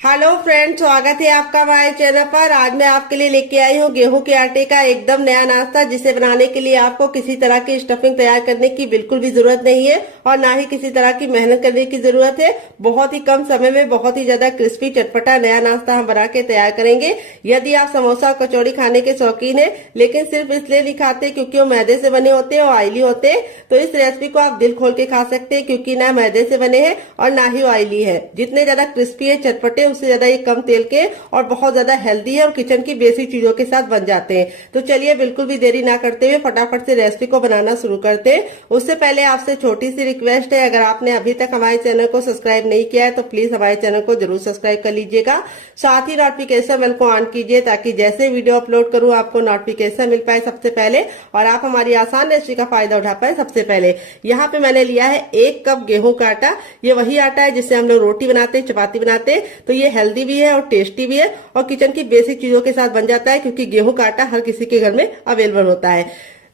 Hello friends, स्वागत है आपका हमारे चैनल पर। आज मैं आपके लिए लेके आई हूँ गेहूं के आटे का एकदम नया नाश्ता, जिसे बनाने के लिए आपको किसी तरह की स्टफिंग तैयार करने की बिल्कुल भी जरूरत नहीं है और ना ही किसी तरह की मेहनत करने की जरूरत है। बहुत ही कम समय में बहुत ही ज्यादा क्रिस्पी चटपटा नया नाश्ता हम बना के तैयार करेंगे। यदि आप समोसा कचौड़ी खाने के शौकीन है लेकिन सिर्फ इसलिए नहीं खाते क्योंकि वो मैदे से बने होते हैं और ऑयली होते हैं, तो इस रेसिपी को आप दिल खोल के खा सकते हैं, क्योंकि ना मैदे से बने हैं और ना ही ऑयली है। जितने ज्यादा क्रिस्पी है चटपटे, उससे ज्यादा ये कम तेल के और बहुत ज्यादा हेल्दी है और किचन की बेसिक चीजों के साथ बन जाते हैं। तो चलिए बिल्कुल भी देरी ना करते हुए फटाफट से रेसिपी को बनाना शुरू करते हैं। उससे पहले आपसे छोटी सी रिक्वेस्ट है, अगर आपने अभी तक हमारे चैनल को सब्सक्राइब नहीं किया है तो प्लीज हमारे चैनल को जरूर सब्सक्राइब कर लीजिएगा। साथ ही नोटिफिकेशन बेल को ऑन कीजिए ताकि जैसे वीडियो अपलोड करूं आपको नोटिफिकेशन मिल पाए सबसे पहले और आप हमारी आसान रेसिपी का फायदा उठा पाए सबसे पहले। यहाँ पे मैंने लिया है 1 कप गेहूं का आटा। ये वही आटा है जिससे हम लोग रोटी बनाते हैं, चपाती बनाते हैं। तो ये हेल्दी भी है और टेस्टी भी है और किचन की बेसिक चीजों के साथ बन जाता है, क्योंकि गेहूं का आटा हर किसी के घर में अवेलेबल होता है।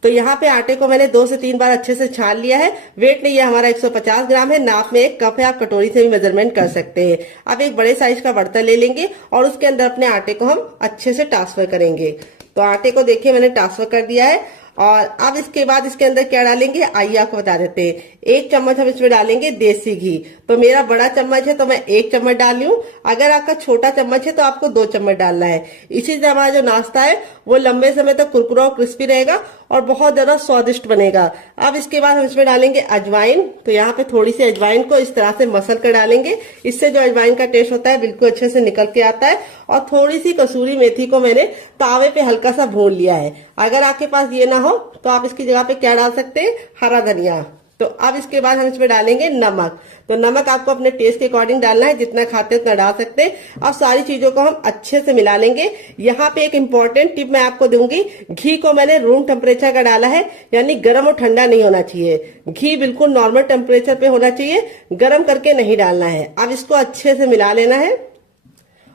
तो यहाँ पे आटे को मैंने 2 से 3 बार अच्छे से छान लिया है। वेट नहीं है हमारा 150 ग्राम है, नाप में 1 कप है, आप कटोरी से भी मेजरमेंट कर सकते हैं। अब एक बड़े साइज का बर्तन ले लेंगे और उसके अंदर अपने आटे को हम अच्छे से ट्रांसफर करेंगे। तो आटे को देखिए मैंने ट्रांसफर कर दिया है और अब इसके बाद इसके अंदर क्या डालेंगे आइए आपको बता देते हैं। 1 चम्मच हम इसमें डालेंगे देसी घी। तो मेरा बड़ा चम्मच है तो मैं 1 चम्मच डाल रही हूँ। अगर आपका छोटा चम्मच है तो आपको 2 चम्मच डालना है। इसी से हमारा जो नाश्ता है वो लंबे समय तक कुरकुरा और क्रिस्पी रहेगा और बहुत ज्यादा स्वादिष्ट बनेगा। अब इसके बाद हम इसमें डालेंगे अजवाइन। तो यहाँ पे थोड़ी सी अजवाइन को इस तरह से मसल कर डालेंगे, इससे जो अजवाइन का टेस्ट होता है बिल्कुल अच्छे से निकल के आता है। और थोड़ी सी कसूरी मेथी को मैंने तावे पे हल्का सा भून लिया है। अगर आपके पास ये ना हो तो आप इसकी जगह पे क्या डाल सकते हैं, हरा धनिया। तो अब इसके बाद हम इसमें डालेंगे नमक। तो नमक आपको अपने टेस्ट के अकॉर्डिंग डालना है, जितना खाते हैं उतना डाल सकते हैं। अब सारी चीजों को हम अच्छे से मिला लेंगे। यहाँ पे एक इम्पोर्टेंट टिप मैं आपको दूंगी, घी को मैंने रूम टेम्परेचर का डाला है, यानी गर्म और ठंडा नहीं होना चाहिए। घी बिल्कुल नॉर्मल टेम्परेचर पे होना चाहिए, गर्म करके नहीं डालना है। अब इसको अच्छे से मिला लेना है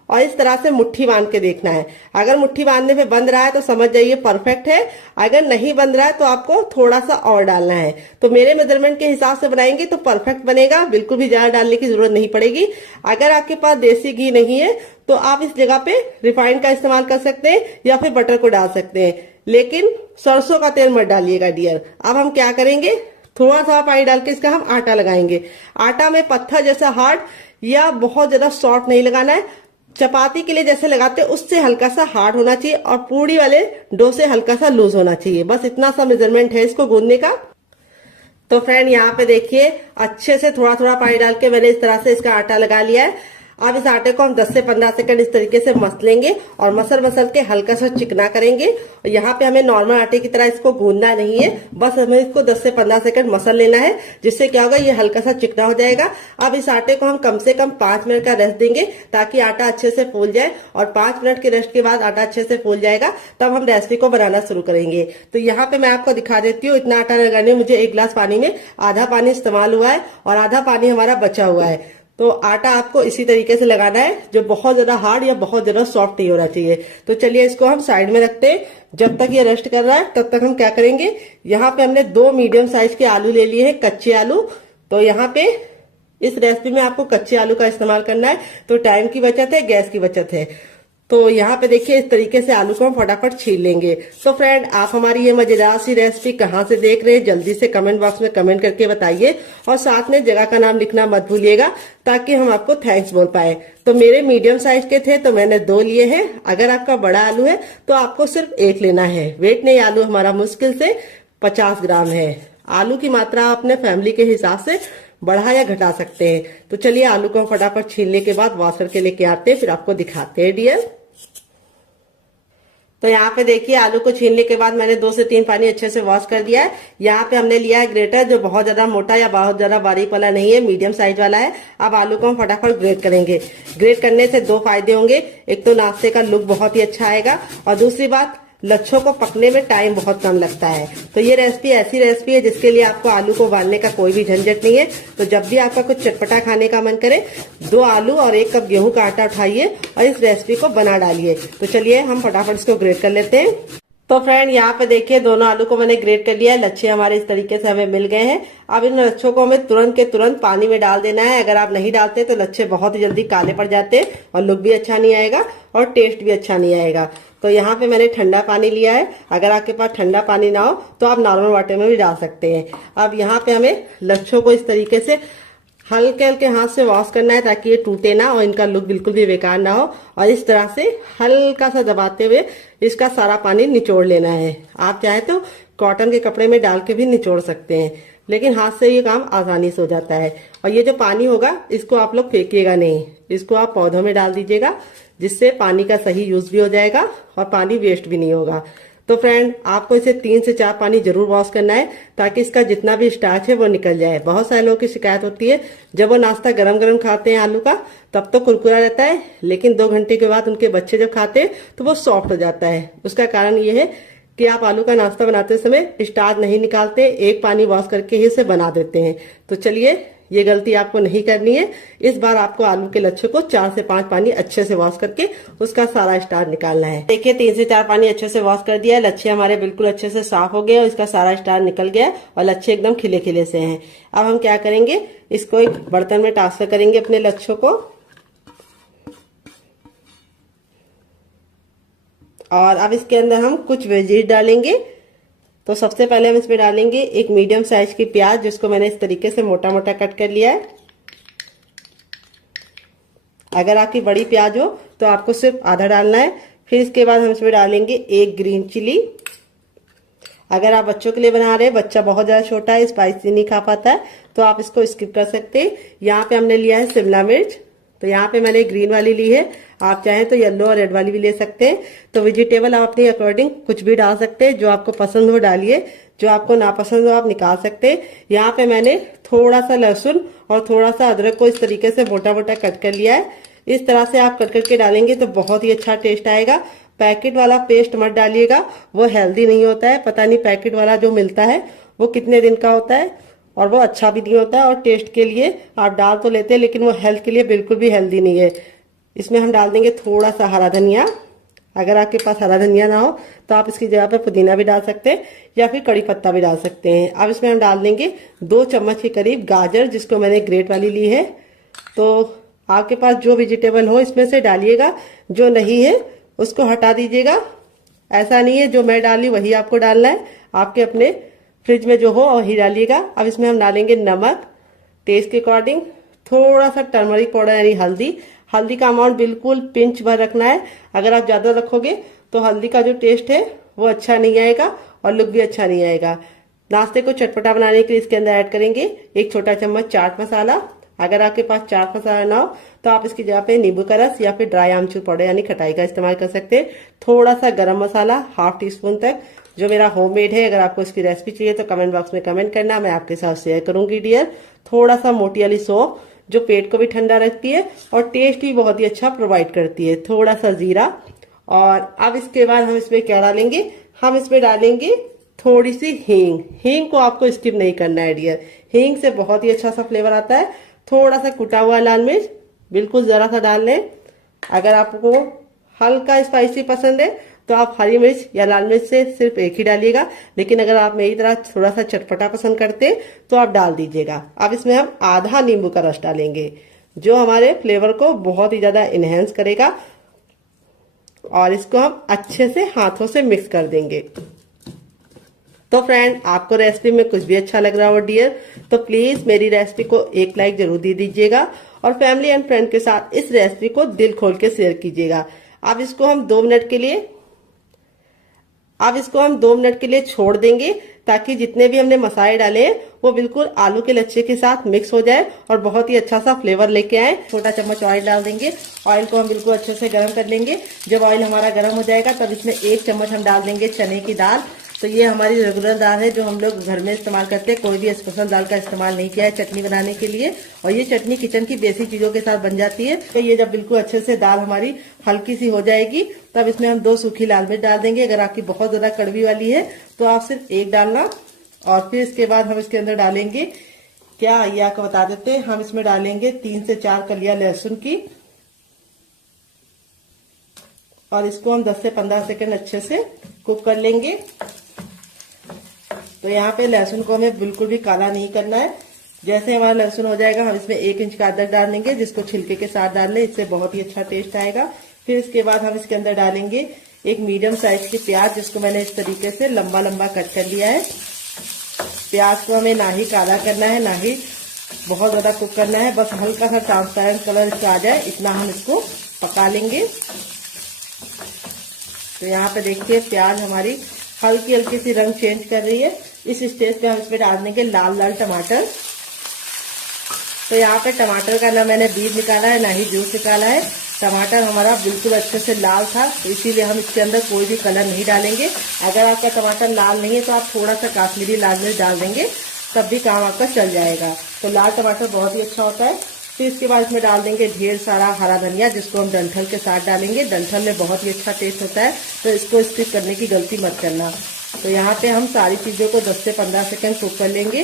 और इस तरह से मुट्ठी बांध के देखना है। अगर मुट्ठी बांधने पे बंध रहा है तो समझ जाइए परफेक्ट है, अगर नहीं बंध रहा है तो आपको थोड़ा सा और डालना है। तो मेरे मेजरमेंट के हिसाब से बनाएंगे तो परफेक्ट बनेगा, बिल्कुल भी ज्यादा डालने की जरूरत नहीं पड़ेगी। अगर आपके पास देसी घी नहीं है तो आप इस जगह पे रिफाइंड का इस्तेमाल कर सकते हैं या फिर बटर को डाल सकते हैं, लेकिन सरसों का तेल मत डालिएगा डियर। अब हम क्या करेंगे, थोड़ा सा पानी डाल के इसका हम आटा लगाएंगे। आटा में पत्थर जैसा हार्ड या बहुत ज्यादा सॉफ्ट नहीं लगाना है। चपाती के लिए जैसे लगाते हैं उससे हल्का सा हार्ड होना चाहिए और पूड़ी वाले डो से हल्का सा लूज होना चाहिए। बस इतना सा मेजरमेंट है इसको गूंदने का। तो फ्रेंड यहाँ पे देखिए अच्छे से थोड़ा थोड़ा पानी डाल के मैंने इस तरह से इसका आटा लगा लिया है। अब इस आटे को हम 10 से 15 सेकंड इस तरीके से मसलेंगे और मसल के हल्का सा चिकना करेंगे। और यहाँ पे हमें नॉर्मल आटे की तरह इसको गूंदना नहीं है, बस हमें इसको 10 से 15 सेकंड मसल लेना है, जिससे क्या होगा ये हल्का सा चिकना हो जाएगा। अब इस आटे को हम कम से कम 5 मिनट का रेस्ट देंगे ताकि आटा अच्छे से फूल जाए और 5 मिनट के रेस्ट के बाद आटा अच्छे से फूल जाएगा, तब हम रेसिपी को बनाना शुरू करेंगे। तो यहाँ पे मैं आपको दिखा देती हूँ, इतना आटा लगाने में मुझे 1 गिलास पानी में आधा पानी इस्तेमाल हुआ है और आधा पानी हमारा बचा हुआ है। तो आटा आपको इसी तरीके से लगाना है, जो बहुत ज्यादा हार्ड या बहुत ज्यादा सॉफ्ट नहीं होना चाहिए। तो चलिए इसको हम साइड में रखते हैं। जब तक ये रेस्ट कर रहा है तब तक हम क्या करेंगे, यहाँ पे हमने 2 मीडियम साइज के आलू ले लिए हैं, कच्चे आलू। तो यहाँ पे इस रेसिपी में आपको कच्चे आलू का इस्तेमाल करना है, तो टाइम की बचत है, गैस की बचत है। तो यहाँ पे देखिए इस तरीके से आलू को हम फटाफट छील लेंगे। तो फ्रेंड आप हमारी ये मजेदार सी रेसिपी कहाँ से देख रहे हैं जल्दी से कमेंट बॉक्स में कमेंट करके बताइए और साथ में जगह का नाम लिखना मत भूलिएगा ताकि हम आपको थैंक्स बोल पाए। तो मेरे मीडियम साइज के थे तो मैंने 2 लिए हैं। अगर आपका बड़ा आलू है तो आपको सिर्फ 1 लेना है। वेट नहीं, आलू हमारा मुश्किल से 50 ग्राम है। आलू की मात्रा आप अपने फैमिली के हिसाब से बढ़ा या घटा सकते हैं। तो चलिए आलू को हम फटाफट छीलने के बाद वॉश करके लेके आते हैं, फिर आपको दिखाते हैं डियर। तो यहाँ पे देखिए आलू को छीलने के बाद मैंने 2 से 3 पानी अच्छे से वॉश कर दिया है। यहाँ पे हमने लिया है ग्रेटर, जो बहुत ज्यादा मोटा या बहुत ज्यादा बारीक वाला नहीं है, मीडियम साइज वाला है। अब आलू को हम फटाफट ग्रेट करेंगे। ग्रेट करने से 2 फायदे होंगे, एक तो नाश्ते का लुक बहुत ही अच्छा आएगा और दूसरी बात लच्छों को पकने में टाइम बहुत कम लगता है। तो ये रेसिपी ऐसी रेसिपी है जिसके लिए आपको आलू को उबालने का कोई भी झंझट नहीं है। तो जब भी आपका कुछ चटपटा खाने का मन करे 2 आलू और 1 कप गेहूं का आटा उठाइए और इस रेसिपी को बना डालिए। तो चलिए हम फटाफट इसको ग्रेट कर लेते हैं। तो फ्रेंड यहाँ पे देखिए दोनों आलू को मैंने ग्रेट कर लिया है। लच्छे हमारे इस तरीके से हमें मिल गए हैं। अब इन लच्छों को हमें तुरंत के तुरंत पानी में डाल देना है। अगर आप नहीं डालते तो लच्छे बहुत ही जल्दी काले पड़ जाते हैं और लुक भी अच्छा नहीं आएगा और टेस्ट भी अच्छा नहीं आएगा। तो यहाँ पे मैंने ठंडा पानी लिया है। अगर आपके पास ठंडा पानी ना हो तो आप नॉर्मल वाटर में भी डाल सकते हैं। अब यहाँ पे हमें लच्छों को इस तरीके से हल्के हल्के हाथ से वॉश करना है ताकि ये टूटे ना और इनका लुक बिल्कुल भी बेकार ना हो। और इस तरह से हल्का सा दबाते हुए इसका सारा पानी निचोड़ लेना है। आप चाहे तो कॉटन के कपड़े में डाल के भी निचोड़ सकते हैं, लेकिन हाथ से ये काम आसानी से हो जाता है। और ये जो पानी होगा इसको आप लोग फेंकिएगा नहीं, इसको आप पौधों में डाल दीजिएगा, जिससे पानी का सही यूज भी हो जाएगा और पानी वेस्ट भी नहीं होगा। तो फ्रेंड आपको इसे 3 से 4 पानी जरूर वॉश करना है ताकि इसका जितना भी स्टार्च है वो निकल जाए। बहुत सारे लोगों की शिकायत होती है जब वो नाश्ता गरम गरम खाते हैं आलू का तब तो कुरकुरा रहता है, लेकिन 2 घंटे के बाद उनके बच्चे जब खाते हैं तो वो सॉफ्ट हो जाता है। उसका कारण ये है कि आप आलू का नाश्ता बनाते समय स्टार्च नहीं निकालते, एक पानी वॉश करके ही इसे बना देते हैं। तो चलिए ये गलती आपको नहीं करनी है। इस बार आपको आलू के लच्छे को 4 से 5 पानी अच्छे से वॉश करके उसका सारा स्टार्च निकालना है। देखिए 3 से 4 पानी अच्छे से वॉश कर दिया है। लच्छे हमारे बिल्कुल अच्छे से साफ हो गए और इसका सारा स्टार्च निकल गया और लच्छे एकदम खिले खिले से हैं। अब हम क्या करेंगे, इसको एक बर्तन में ट्रांसफर करेंगे अपने लच्छों को। और अब इसके अंदर हम कुछ वेजीज डालेंगे। तो सबसे पहले हम इसमें डालेंगे एक मीडियम साइज की प्याज, जिसको मैंने इस तरीके से मोटा मोटा कट कर लिया है। अगर आपकी बड़ी प्याज हो तो आपको सिर्फ आधा डालना है। फिर इसके बाद हम इसमें डालेंगे एक ग्रीन चिली। अगर आप बच्चों के लिए बना रहे हैं, बच्चा बहुत ज्यादा छोटा है, स्पाइसी नहीं खा पाता है, तो आप इसको स्किप कर सकते हैं। यहाँ पे हमने लिया है शिमला मिर्च, तो यहाँ पे मैंने ग्रीन वाली ली है, आप चाहें तो येलो और रेड वाली भी ले सकते हैं। तो वेजिटेबल आप अपने अकॉर्डिंग कुछ भी डाल सकते हैं, जो आपको पसंद हो डालिए, जो आपको नापसंद हो आप निकाल सकते हैं। यहाँ पे मैंने थोड़ा सा लहसुन और थोड़ा सा अदरक को इस तरीके से मोटा मोटा कट कर लिया है। इस तरह से आप कट करके डालेंगे तो बहुत ही अच्छा टेस्ट आएगा। पैकेट वाला पेस्ट मत डालिएगा, वो हेल्दी नहीं होता है। पता नहीं पैकेट वाला जो मिलता है वो कितने दिन का होता है और वो अच्छा भी नहीं होता है। और टेस्ट के लिए आप डाल तो लेते हैं, लेकिन वो हेल्थ के लिए बिल्कुल भी हेल्दी नहीं है। इसमें हम डाल देंगे थोड़ा सा हरा धनिया। अगर आपके पास हरा धनिया ना हो तो आप इसकी जगह पे पुदीना भी डाल सकते हैं या फिर कड़ी पत्ता भी डाल सकते हैं। अब इसमें हम डाल देंगे 2 चम्मच के करीब गाजर, जिसको मैंने ग्रेट वाली ली है। तो आपके पास जो वेजिटेबल हो इसमें से डालिएगा, जो नहीं है उसको हटा दीजिएगा। ऐसा नहीं है जो मैं डाली वही आपको डालना है, आपके अपने फ्रिज में जो हो वही डालिएगा। अब इसमें हम डालेंगे नमक टेस्ट के अकॉर्डिंग, थोड़ा सा टर्मरिक पाउडर यानी हल्दी। हल्दी का अमाउंट बिल्कुल पिंच भर रखना है। अगर आप ज्यादा रखोगे तो हल्दी का जो टेस्ट है वो अच्छा नहीं आएगा और लुक भी अच्छा नहीं आएगा। नाश्ते को चटपटा बनाने के लिए इसके अंदर ऐड करेंगे 1 छोटा चम्मच चाट मसाला। अगर आपके पास चाट मसाला ना हो तो आप इसकी जगह पे नींबू का रस या फिर ड्राई आमचूर पाउडर यानी खटाई का इस्तेमाल कर सकते हैं। थोड़ा सा गरम मसाला ½ टीस्पून तक, जो मेरा होममेड है। अगर आपको इसकी रेसिपी चाहिए तो कमेंट बॉक्स में कमेंट करना, मैं आपके साथ शेयर करूंगी डियर। थोड़ा सा मोटी वाली सौंफ, जो पेट को भी ठंडा रखती है और टेस्ट भी बहुत ही अच्छा प्रोवाइड करती है। थोड़ा सा जीरा। और अब इसके बाद हम इसमें क्या डालेंगे, हम इसमें डालेंगे थोड़ी सी हींग। हींग को आपको स्किप नहीं करना है डियर, हींग से बहुत ही अच्छा सा फ्लेवर आता है। थोड़ा सा कुटा हुआ लाल मिर्च, बिल्कुल जरा सा डाल लें। अगर आपको हल्का स्पाइसी पसंद है तो आप हरी मिर्च या लाल मिर्च से सिर्फ एक ही डालिएगा, लेकिन अगर आप मेरी तरह थोड़ा सा चटपटा पसंद करते हैं तो आप डाल दीजिएगा। अब इसमें हम आधा नींबू का रस डालेंगे, जो हमारे फ्लेवर को बहुत ही ज्यादा इनहेंस करेगा। और इसको हम अच्छे से हाथों से मिक्स कर देंगे। तो फ्रेंड आपको रेसिपी में कुछ भी अच्छा लग रहा हो डियर, तो प्लीज मेरी रेसिपी को एक लाइक जरूर दे दीजिएगा और फैमिली एंड फ्रेंड के साथ इस रेसिपी को दिल खोल के शेयर कीजिएगा। अब इसको हम 2 मिनट के लिए छोड़ देंगे, ताकि जितने भी हमने मसाले डाले हैं वो बिल्कुल आलू के लच्छे के साथ मिक्स हो जाए और बहुत ही अच्छा सा फ्लेवर लेके आए। छोटा चम्मच ऑयल डाल देंगे। ऑयल को हम बिल्कुल अच्छे से गर्म कर लेंगे। जब ऑयल हमारा गर्म हो जाएगा तब इसमें 1 चम्मच हम डाल देंगे चने की दाल। तो ये हमारी रेगुलर दाल है जो हम लोग घर में इस्तेमाल करते हैं, कोई भी स्पेशल दाल का इस्तेमाल नहीं किया है चटनी बनाने के लिए। और ये चटनी किचन की बेसिक चीजों के साथ बन जाती है। तो ये जब बिल्कुल अच्छे से दाल हमारी हल्की सी हो जाएगी तब इसमें हम 2 सूखी लाल मिर्च डाल देंगे। अगर आपकी बहुत ज्यादा कड़वी वाली है तो आप सिर्फ 1 डालना। और फिर इसके बाद हम इसके अंदर डालेंगे, क्या ये आपको बता देते हैं, हम इसमें डालेंगे 3 से 4 कलियां लहसुन की। और इसको हम 10 से 15 सेकंड अच्छे से कुक कर लेंगे। तो यहाँ पे लहसुन को हमें बिल्कुल भी काला नहीं करना है। जैसे हमारा लहसुन हो जाएगा हम इसमें 1 इंच का अदरक डाल देंगे, जिसको छिलके के साथ डाल लें, इससे बहुत ही अच्छा टेस्ट आएगा। फिर इसके बाद हम इसके अंदर डालेंगे एक मीडियम साइज की प्याज, जिसको मैंने इस तरीके से लंबा लंबा कट कर लिया है। प्याज को हमें ना ही काला करना है ना ही बहुत ज्यादा कुक करना है, बस हल्का सा ट्रांसपेरेंट कलर इसका आ जाए इतना हम इसको पका लेंगे। तो यहाँ पे देखिए प्याज हमारी हल्की हल्की सी रंग चेंज कर रही है। इस स्टेज पे हम इसमें डाल देंगे लाल लाल टमाटर। तो यहाँ पे टमाटर का ना मैंने बीज निकाला है ना ही जूस निकाला है। टमाटर हमारा बिल्कुल अच्छे से लाल था, तो इसीलिए हम इसके अंदर कोई भी कलर नहीं डालेंगे। अगर आपका टमाटर लाल नहीं है तो आप थोड़ा सा काश्मीरी लाल मिर्च डाल देंगे, तब भी काम आपका चल जाएगा। तो लाल टमाटर बहुत ही अच्छा होता है। फिर इसके बाद इसमें डाल देंगे ढेर सारा हरा धनिया, जिसको हम डंठल के साथ डालेंगे। डंठल में बहुत ही अच्छा टेस्ट होता है, तो इसको स्किप करने की गलती मत करना। तो यहाँ पे हम सारी चीजों को 10 से 15 सेकंड कुक कर लेंगे।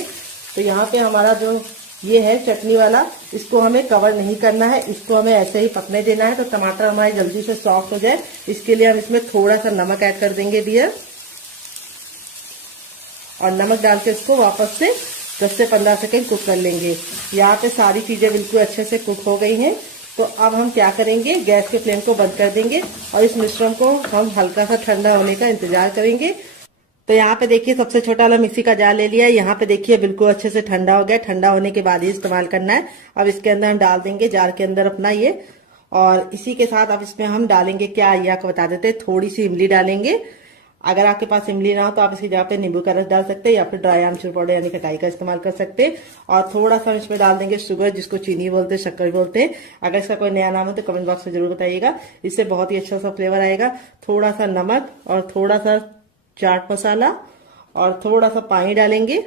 तो यहाँ पे हमारा जो ये है चटनी वाला, इसको हमें कवर नहीं करना है, इसको हमें ऐसे ही पकने देना है। तो टमाटर हमारे जल्दी से सॉफ्ट हो जाए, इसके लिए हम इसमें थोड़ा सा नमक ऐड कर देंगे डियर, और नमक डाल के इसको वापस से 10 से 15 सेकंड कुक कर लेंगे। यहाँ पे सारी चीजें बिल्कुल अच्छे से कुक हो गई हैं। तो अब हम क्या करेंगे, गैस के फ्लेम को बंद कर देंगे और इस मिश्रण को हम हल्का सा ठंडा होने का इंतजार करेंगे। तो यहाँ पे देखिए सबसे छोटा वाला मिक्सी का जार ले लिया है। यहाँ पे देखिए बिल्कुल अच्छे से ठंडा हो गया। ठंडा होने के बाद ही इस्तेमाल करना है। अब इसके अंदर हम डाल देंगे जार के अंदर अपना ये, और इसी के साथ अब इसमें हम डालेंगे क्या, ये आपको बता देते हैं, थोड़ी सी इमली डालेंगे। अगर आपके पास इमली ना हो तो आप इसकी जगह पे नींबू का रस डाल सकते हैं, या फिर ड्राई आमचूर पाउडर यानी खटाई का इस्तेमाल कर सकते हैं। और थोड़ा सा इसमें डाल देंगे शुगर, जिसको चीनी बोलते हैं, शक्कर बोलते हैं। अगर इसका कोई नया नाम हो तो कमेंट बॉक्स में जरूर बताइएगा, इससे बहुत ही अच्छा सा फ्लेवर आएगा। थोड़ा सा नमक और थोड़ा सा चाट मसाला और थोड़ा सा पानी डालेंगे,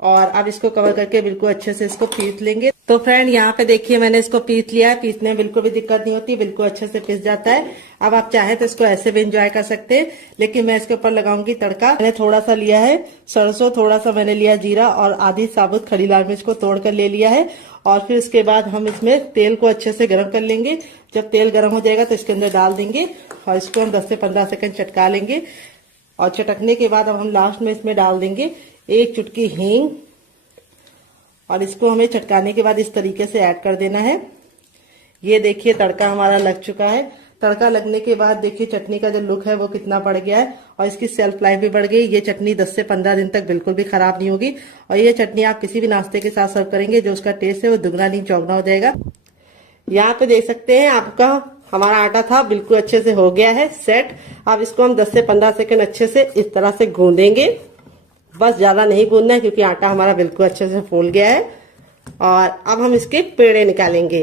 और अब इसको कवर करके बिल्कुल अच्छे से इसको पीस लेंगे। तो फ्रेंड यहाँ पे देखिए मैंने इसको पीस लिया है। पीसने में बिल्कुल भी दिक्कत नहीं होती, बिल्कुल अच्छे से पीस जाता है। अब आप चाहे तो इसको ऐसे भी एंजॉय कर सकते हैं, लेकिन मैं इसके ऊपर लगाऊंगी तड़का। मैंने थोड़ा सा लिया है सरसों, थोड़ा सा मैंने लिया जीरा, और आधी साबुत खड़ी लाल मिर्च को तोड़ कर ले लिया है। और फिर इसके बाद हम इसमें तेल को अच्छे से गर्म कर लेंगे। जब तेल गर्म हो जाएगा तो इसके अंदर डाल देंगे और इसको हम 10 से 15 सेकंड चटका लेंगे। और चटकने के बाद अब हम लास्ट में इसमें डाल देंगे 1 चुटकी हींग, और इसको हमें चटकाने के बाद इस तरीके से ऐड कर देना है। ये देखिए तड़का हमारा लग चुका है। तड़का लगने के बाद देखिए चटनी का जो लुक है वो कितना बढ़ गया है, और इसकी शेल्फ लाइफ भी बढ़ गई। ये चटनी 10 से 15 दिन तक बिल्कुल भी खराब नहीं होगी, और ये चटनी आप किसी भी नाश्ते के साथ सर्व करेंगे, जो उसका टेस्ट है वो दुगना नहीं चौगना हो जाएगा। यहाँ पे देख सकते हैं आपका हमारा आटा था बिल्कुल अच्छे से हो गया है सेट। अब इसको हम 10 से 15 सेकंड अच्छे से इस तरह से गूंदेंगे, बस ज्यादा नहीं गूंदना है क्योंकि आटा हमारा बिल्कुल अच्छे से फूल गया है। और अब हम इसके पेड़े निकालेंगे।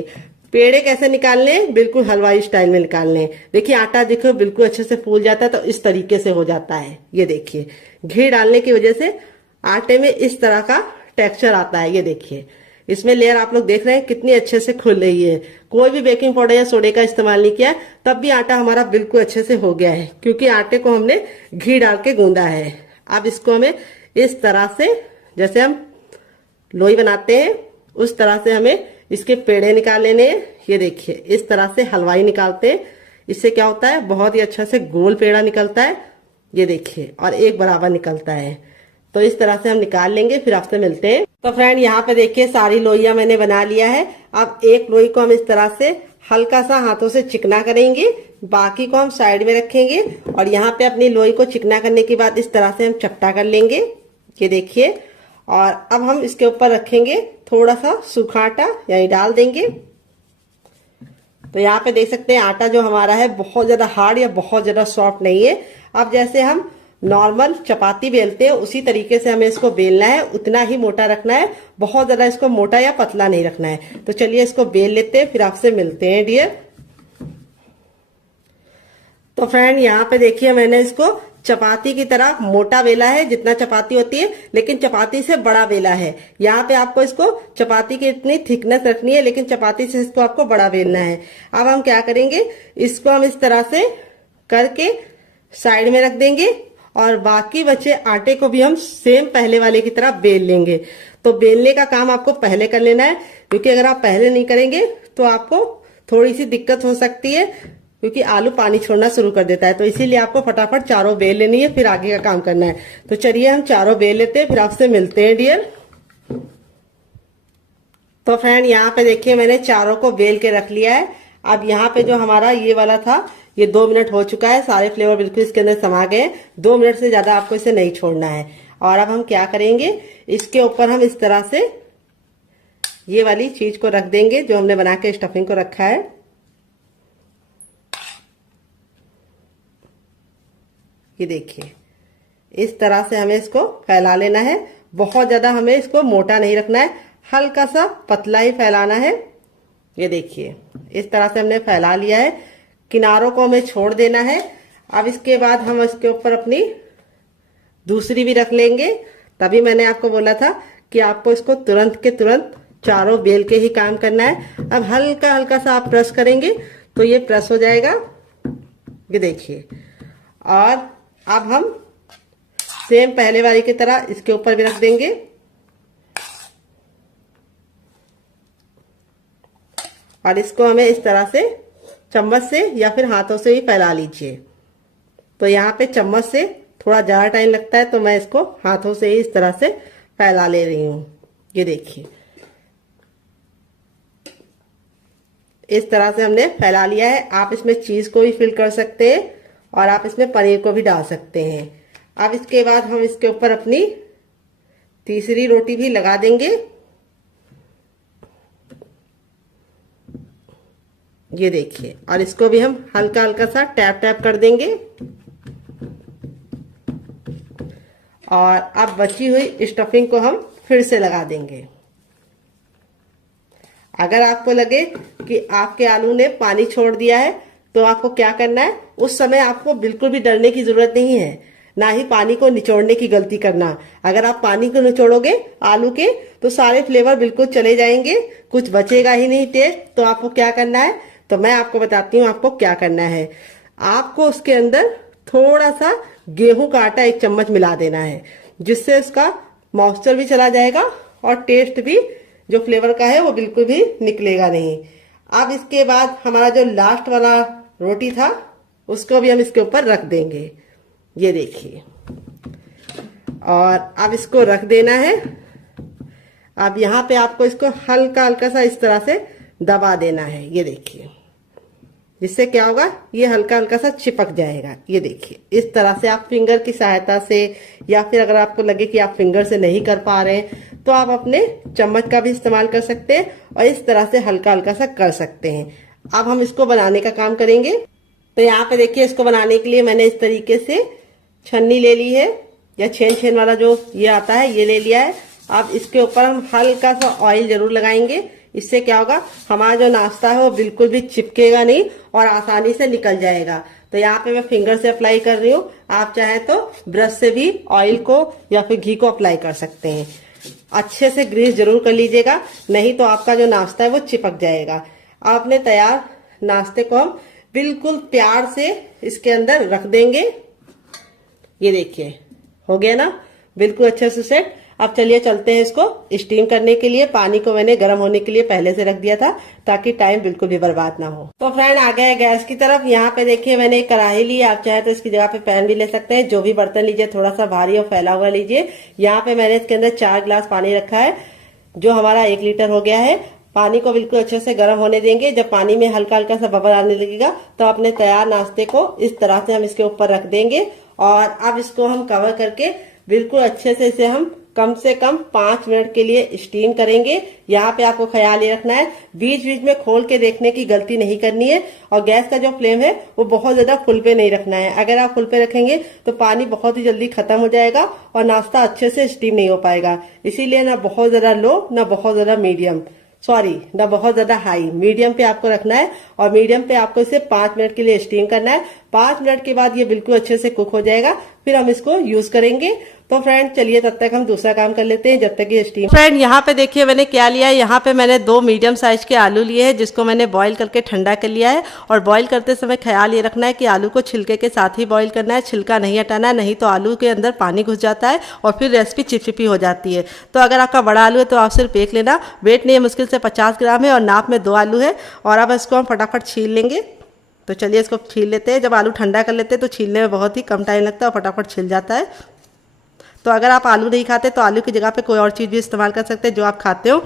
पेड़े कैसे निकालने, बिल्कुल हलवाई स्टाइल में निकालने। देखिए आटा देखो बिल्कुल अच्छे से फूल जाता है, तो इस तरीके से हो जाता है। ये देखिए घी डालने की वजह से आटे में इस तरह का टेक्सचर आता है। ये देखिए इसमें लेयर आप लोग देख रहे हैं कितनी अच्छे से खुल रही है। कोई भी बेकिंग पाउडर या सोडे का इस्तेमाल नहीं किया, तब भी आटा हमारा बिल्कुल अच्छे से हो गया है, क्योंकि आटे को हमने घी डाल के गूंदा है। अब इसको हमें इस तरह से, जैसे हम लोई बनाते हैं उस तरह से हमें इसके पेड़े निकाल लेने हैं। ये देखिए इस तरह से हलवाई निकालते हैं। इससे क्या होता है, बहुत ही अच्छा से गोल पेड़ा निकलता है। ये देखिए, और एक बराबर निकलता है। तो इस तरह से हम निकाल लेंगे, फिर आपसे मिलते हैं। तो फ्रेंड यहाँ पे देखिए सारी लोइयां मैंने बना लिया है। अब एक लोई को हम इस तरह से हल्का सा हाथों से चिकना करेंगे, बाकी को हम साइड में रखेंगे। और यहाँ पे अपनी लोई को चिकना करने के बाद इस तरह से हम चपटा कर लेंगे। ये देखिए, और अब हम इसके ऊपर रखेंगे थोड़ा सा सूखा आटा, यही डाल देंगे। तो यहाँ पे देख सकते हैं आटा जो हमारा है बहुत ज्यादा हार्ड या बहुत ज्यादा सॉफ्ट नहीं है। अब जैसे हम नॉर्मल चपाती बेलते हैं उसी तरीके से हमें इसको बेलना है, उतना ही मोटा रखना है, बहुत ज्यादा इसको मोटा या पतला नहीं रखना है। तो चलिए इसको बेल लेते हैं, फिर आपसे मिलते हैं डियर। तो फ्रेंड यहाँ पे देखिए मैंने इसको चपाती की तरह मोटा बेला है, जितना चपाती होती है, लेकिन चपाती से बड़ा बेला है। यहाँ पे आपको इसको चपाती की इतनी थिकनेस रखनी है, लेकिन चपाती से इसको आपको बड़ा बेलना है। अब हम क्या करेंगे, इसको हम इस तरह से करके साइड में रख देंगे, और बाकी बचे आटे को भी हम सेम पहले वाले की तरह बेल लेंगे। तो बेलने का काम आपको पहले कर लेना है, क्योंकि अगर आप पहले नहीं करेंगे तो आपको थोड़ी सी दिक्कत हो सकती है। क्योंकि आलू पानी छोड़ना शुरू कर देता है। तो इसीलिए आपको फटाफट चारों बेल लेनी है, फिर आगे का काम करना है। तो चलिए हम चारों बेल लेते हैं, फिर आपसे मिलते हैं डियर। तो फ्रेंड यहाँ पे देखिए मैंने चारों को बेल के रख लिया है। अब यहाँ पे जो हमारा ये वाला था ये 2 मिनट हो चुका है, सारे फ्लेवर बिल्कुल इसके अंदर समा गए। 2 मिनट से ज्यादा आपको इसे नहीं छोड़ना है। और अब हम क्या करेंगे, इसके ऊपर हम इस तरह से ये वाली चीज को रख देंगे जो हमने बना के स्टफिंग को रखा है। ये देखिए इस तरह से हमें इसको फैला लेना है। बहुत ज्यादा हमें इसको मोटा नहीं रखना है, हल्का सा पतला ही फैलाना है। ये देखिए इस तरह से हमने फैला लिया है, किनारों को हमें छोड़ देना है। अब इसके बाद हम इसके ऊपर अपनी दूसरी भी रख लेंगे। तभी मैंने आपको बोला था कि आपको इसको तुरंत के तुरंत चारों बेल के ही काम करना है। अब हल्का हल्का सा आप प्रेस करेंगे तो ये प्रेस हो जाएगा। ये देखिए, और अब हम सेम पहले वाली की तरह इसके ऊपर भी रख देंगे। और इसको हमें इस तरह से चम्मच से या फिर हाथों से ही फैला लीजिए। तो यहाँ पे चम्मच से थोड़ा ज़्यादा टाइम लगता है, तो मैं इसको हाथों से ही इस तरह से फैला ले रही हूँ। ये देखिए इस तरह से हमने फैला लिया है। आप इसमें चीज को भी फिल कर सकते हैं और आप इसमें पनीर को भी डाल सकते हैं। अब इसके बाद हम इसके ऊपर अपनी तीसरी रोटी भी लगा देंगे। ये देखिए, और इसको भी हम हल्का हल्का सा टैप टैप कर देंगे। और अब बची हुई स्टफिंग को हम फिर से लगा देंगे। अगर आपको लगे कि आपके आलू ने पानी छोड़ दिया है तो आपको क्या करना है, उस समय आपको बिल्कुल भी डरने की जरूरत नहीं है, ना ही पानी को निचोड़ने की गलती करना। अगर आप पानी को निचोड़ोगे आलू के तो सारे फ्लेवर बिल्कुल चले जाएंगे, कुछ बचेगा ही नहीं टेस्ट। तो आपको क्या करना है, तो मैं आपको बताती हूँ आपको क्या करना है। आपको उसके अंदर थोड़ा सा गेहूं का आटा 1 चम्मच मिला देना है, जिससे उसका मॉइस्चर भी चला जाएगा और टेस्ट भी जो फ्लेवर का है वो बिल्कुल भी निकलेगा नहीं। अब इसके बाद हमारा जो लास्ट वाला रोटी था उसको भी हम इसके ऊपर रख देंगे। ये देखिए, और अब इसको रख देना है। अब यहाँ पे आपको इसको हल्का हल्का सा इस तरह से दबा देना है। ये देखिए, जिससे क्या होगा, ये हल्का हल्का सा चिपक जाएगा। ये देखिए, इस तरह से आप फिंगर की सहायता से, या फिर अगर आपको लगे कि आप फिंगर से नहीं कर पा रहे हैं तो आप अपने चम्मच का भी इस्तेमाल कर सकते हैं और इस तरह से हल्का हल्का सा कर सकते हैं। अब हम इसको बनाने का काम करेंगे। तो यहाँ पे देखिए, इसको बनाने के लिए मैंने इस तरीके से छन्नी ले ली है, या छेन छेन वाला जो ये आता है ये ले लिया है। अब इसके ऊपर हम हल्का सा ऑयल जरूर लगाएंगे। इससे क्या होगा, हमारा जो नाश्ता है वो बिल्कुल भी चिपकेगा नहीं और आसानी से निकल जाएगा। तो यहाँ पे मैं फिंगर से अप्लाई कर रही हूँ, आप चाहे तो ब्रश से भी ऑयल को या फिर घी को अप्लाई कर सकते हैं। अच्छे से ग्रीस जरूर कर लीजिएगा, नहीं तो आपका जो नाश्ता है वो चिपक जाएगा। आपने तैयार नाश्ते को हम बिल्कुल प्यार से इसके अंदर रख देंगे। ये देखिए, हो गया ना बिल्कुल अच्छे से सेट। अब चलिए चलते हैं इसको स्टीम करने के लिए। पानी को मैंने गर्म होने के लिए पहले से रख दिया था ताकि टाइम बिल्कुल भी बर्बाद ना हो। तो फ्रेंड आ गए गैस की तरफ। यहाँ पे देखिए मैंने एक कढ़ाई ली, आप चाहे तो इसकी जगह पे पैन भी ले सकते हैं। जो भी बर्तन लीजिए थोड़ा सा भारी और फैला हुआ लीजिए। यहाँ पे मैंने इसके अंदर 4 गिलास पानी रखा है, जो हमारा 1 लीटर हो गया है। पानी को बिल्कुल अच्छे से गर्म होने देंगे। जब पानी में हल्का हल्का सा बबल आने लगेगा तो अपने तैयार नाश्ते को इस तरह से हम इसके ऊपर रख देंगे। और अब इसको हम कवर करके बिल्कुल अच्छे से इसे हम कम से कम 5 मिनट के लिए स्टीम करेंगे। यहाँ पे आपको ख्याल ये रखना है, बीच बीच में खोल के देखने की गलती नहीं करनी है। और गैस का जो फ्लेम है वो बहुत ज्यादा फुल पे नहीं रखना है। अगर आप फुल पे रखेंगे तो पानी बहुत ही जल्दी खत्म हो जाएगा और नाश्ता अच्छे से स्टीम नहीं हो पाएगा। इसीलिए ना बहुत ज्यादा लो, ना बहुत ज्यादा मीडियम, ना बहुत ज्यादा हाई, मीडियम पे आपको रखना है। और मीडियम पे आपको इसे 5 मिनट के लिए स्टीम करना है। 5 मिनट के बाद ये बिल्कुल अच्छे से कुक हो जाएगा, फिर हम इसको यूज करेंगे। तो फ्रेंड चलिए तब तक हम दूसरा काम कर लेते हैं जब तक ये स्टीम। फ्रेंड यहाँ पे देखिए मैंने क्या लिया है, यहाँ पे मैंने 2 मीडियम साइज के आलू लिए हैं, जिसको मैंने बॉईल करके ठंडा कर लिया है। और बॉईल करते समय ख्याल ये रखना है कि आलू को छिलके के साथ ही बॉईल करना है, छिलका नहीं हटाना है, नहीं तो आलू के अंदर पानी घुस जाता है और फिर रेसिपी चिपचिपी हो जाती है। तो अगर आपका बड़ा आलू है तो आप सिर्फ 1 लेना, वेट नहीं है, मुश्किल से 50 ग्राम है और नाप में 2 आलू है। और अब इसको हम फटाफट छील लेंगे। तो चलिए इसको छील लेते हैं। जब आलू ठंडा कर लेते हैं तो छीलने में बहुत ही कम टाइम लगता है और फटाफट छिल जाता है। तो अगर आप आलू नहीं खाते तो आलू की जगह पे कोई और चीज़ भी इस्तेमाल कर सकते हैं जो आप खाते हो।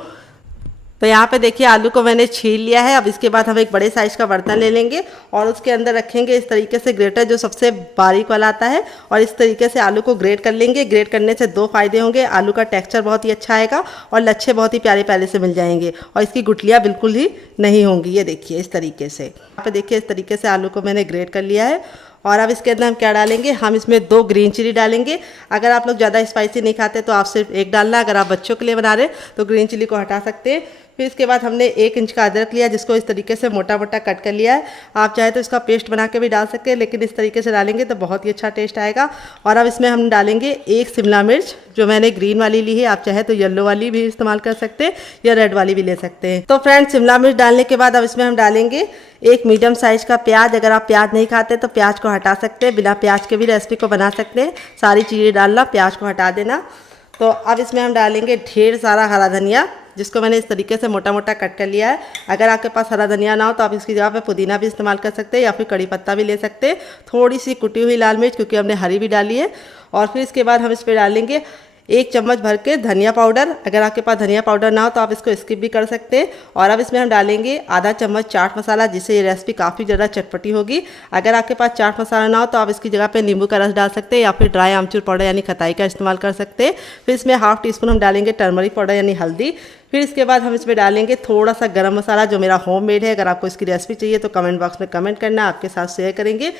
तो यहाँ पे देखिए आलू को मैंने छील लिया है। अब इसके बाद हम एक बड़े साइज़ का बर्तन ले लेंगे और उसके अंदर रखेंगे इस तरीके से ग्रेटर, जो सबसे बारीक वाला आता है, और इस तरीके से आलू को ग्रेट कर लेंगे। ग्रेट करने से दो फायदे होंगे, आलू का टेक्सचर बहुत ही अच्छा आएगा और लच्छे बहुत ही प्यारे प्यारे से मिल जाएंगे और इसकी गुठलियाँ बिल्कुल ही नहीं होंगी। ये देखिए इस तरीके से, यहाँ पे देखिए इस तरीके से आलू को मैंने ग्रेट कर लिया है। और अब इसके अंदर हम क्या डालेंगे, हम इसमें 2 ग्रीन चिली डालेंगे। अगर आप लोग ज़्यादा स्पाइसी नहीं खाते तो आप सिर्फ 1 डालना। अगर आप बच्चों के लिए बना रहे तो ग्रीन चिली को हटा सकते हैं। फिर इसके बाद हमने 1 इंच का अदरक लिया जिसको इस तरीके से मोटा मोटा कट कर लिया है। आप चाहे तो इसका पेस्ट बना के भी डाल सकते हैं, लेकिन इस तरीके से डालेंगे तो बहुत ही अच्छा टेस्ट आएगा। और अब इसमें हम डालेंगे 1 शिमला मिर्च, जो मैंने ग्रीन वाली ली है। आप चाहे तो येलो वाली भी इस्तेमाल कर सकते हैं या रेड वाली भी ले सकते हैं। तो फ्रेंड्स, शिमला मिर्च डालने के बाद अब इसमें हम डालेंगे 1 मीडियम साइज़ का प्याज। अगर आप प्याज नहीं खाते तो प्याज को हटा सकते हैं, बिना प्याज के भी रेसिपी को बना सकते हैं। सारी चीज़ें डालना, प्याज को हटा देना। तो अब इसमें हम डालेंगे ढेर सारा हरा धनिया, जिसको मैंने इस तरीके से मोटा मोटा कट कर लिया है। अगर आपके पास हरा धनिया ना हो तो आप इसकी जगह पे पुदीना भी इस्तेमाल कर सकते हैं या फिर कड़ी पत्ता भी ले सकते हैं। थोड़ी सी कुटी हुई लाल मिर्च, क्योंकि हमने हरी भी डाली है। और फिर इसके बाद हम इस पर डालेंगे 1 चम्मच भर के धनिया पाउडर। अगर आपके पास धनिया पाउडर ना हो तो आप इसको स्किप भी कर सकते हैं। और अब इसमें हम डालेंगे आधा चम्मच चाट मसाला, जिससे ये रेसिपी काफ़ी ज़्यादा चटपटी होगी। अगर आपके पास चाट मसाला ना हो तो आप इसकी जगह पे नींबू का रस डाल सकते हैं या फिर ड्राई आमचूर पाउडर यानी खटाई का इस्तेमाल कर सकते हैं। फिर इसमें ½ टीस्पून हम डालेंगे टर्मरिक पाउडर यानी हल्दी। फिर इसके बाद हम इसमें डालेंगे थोड़ा सा गरम मसाला, जो मेरा होममेड है। अगर आपको इसकी रेसिपी चाहिए तो कमेंट बॉक्स में कमेंट करना, आपके साथ शेयर करेंगे।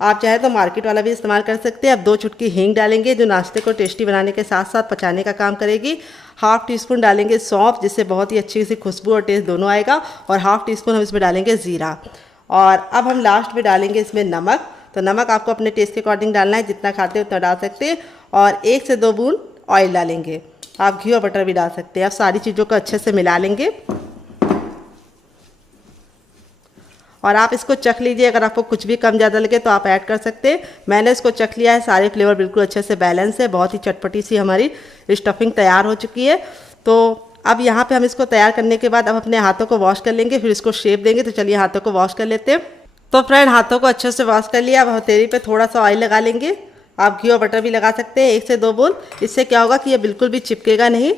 आप चाहे तो मार्केट वाला भी इस्तेमाल कर सकते हैं। अब 2 चुटकी हींग डालेंगे, जो नाश्ते को टेस्टी बनाने के साथ साथ पचाने का काम करेगी। ½ टीस्पून डालेंगे सौंफ, जिससे बहुत ही अच्छी सी खुशबू और टेस्ट दोनों आएगा। और ½ टीस्पून हम इसमें डालेंगे ज़ीरा। और अब हम लास्ट में डालेंगे इसमें नमक। तो नमक आपको अपने टेस्ट के अकॉर्डिंग डालना है, जितना खाते हैं उतना डाल सकते हैं। और 1 से 2 बूंद ऑयल डालेंगे, आप घी और बटर भी डाल सकते हैं। अब सारी चीज़ों को अच्छे से मिला लेंगे और आप इसको चख लीजिए। अगर आपको कुछ भी कम ज़्यादा लगे तो आप ऐड कर सकते हैं। मैंने इसको चख लिया है, सारे फ्लेवर बिल्कुल अच्छे से बैलेंस है। बहुत ही चटपटी सी हमारी स्टफिंग तैयार हो चुकी है। तो अब यहाँ पे हम इसको तैयार करने के बाद अब अपने हाथों को वॉश कर लेंगे, फिर इसको शेप देंगे। तो चलिए हाथों को वॉश कर लेते हैं। तो फ्रेंड, हाथों को अच्छे से वॉश कर लिया। अब हथेली पे थोड़ा सा ऑयल लगा लेंगे। आप घी और बटर भी लगा सकते हैं, 1 से 2 बूंद। इससे क्या होगा कि ये बिल्कुल भी चिपकेगा नहीं।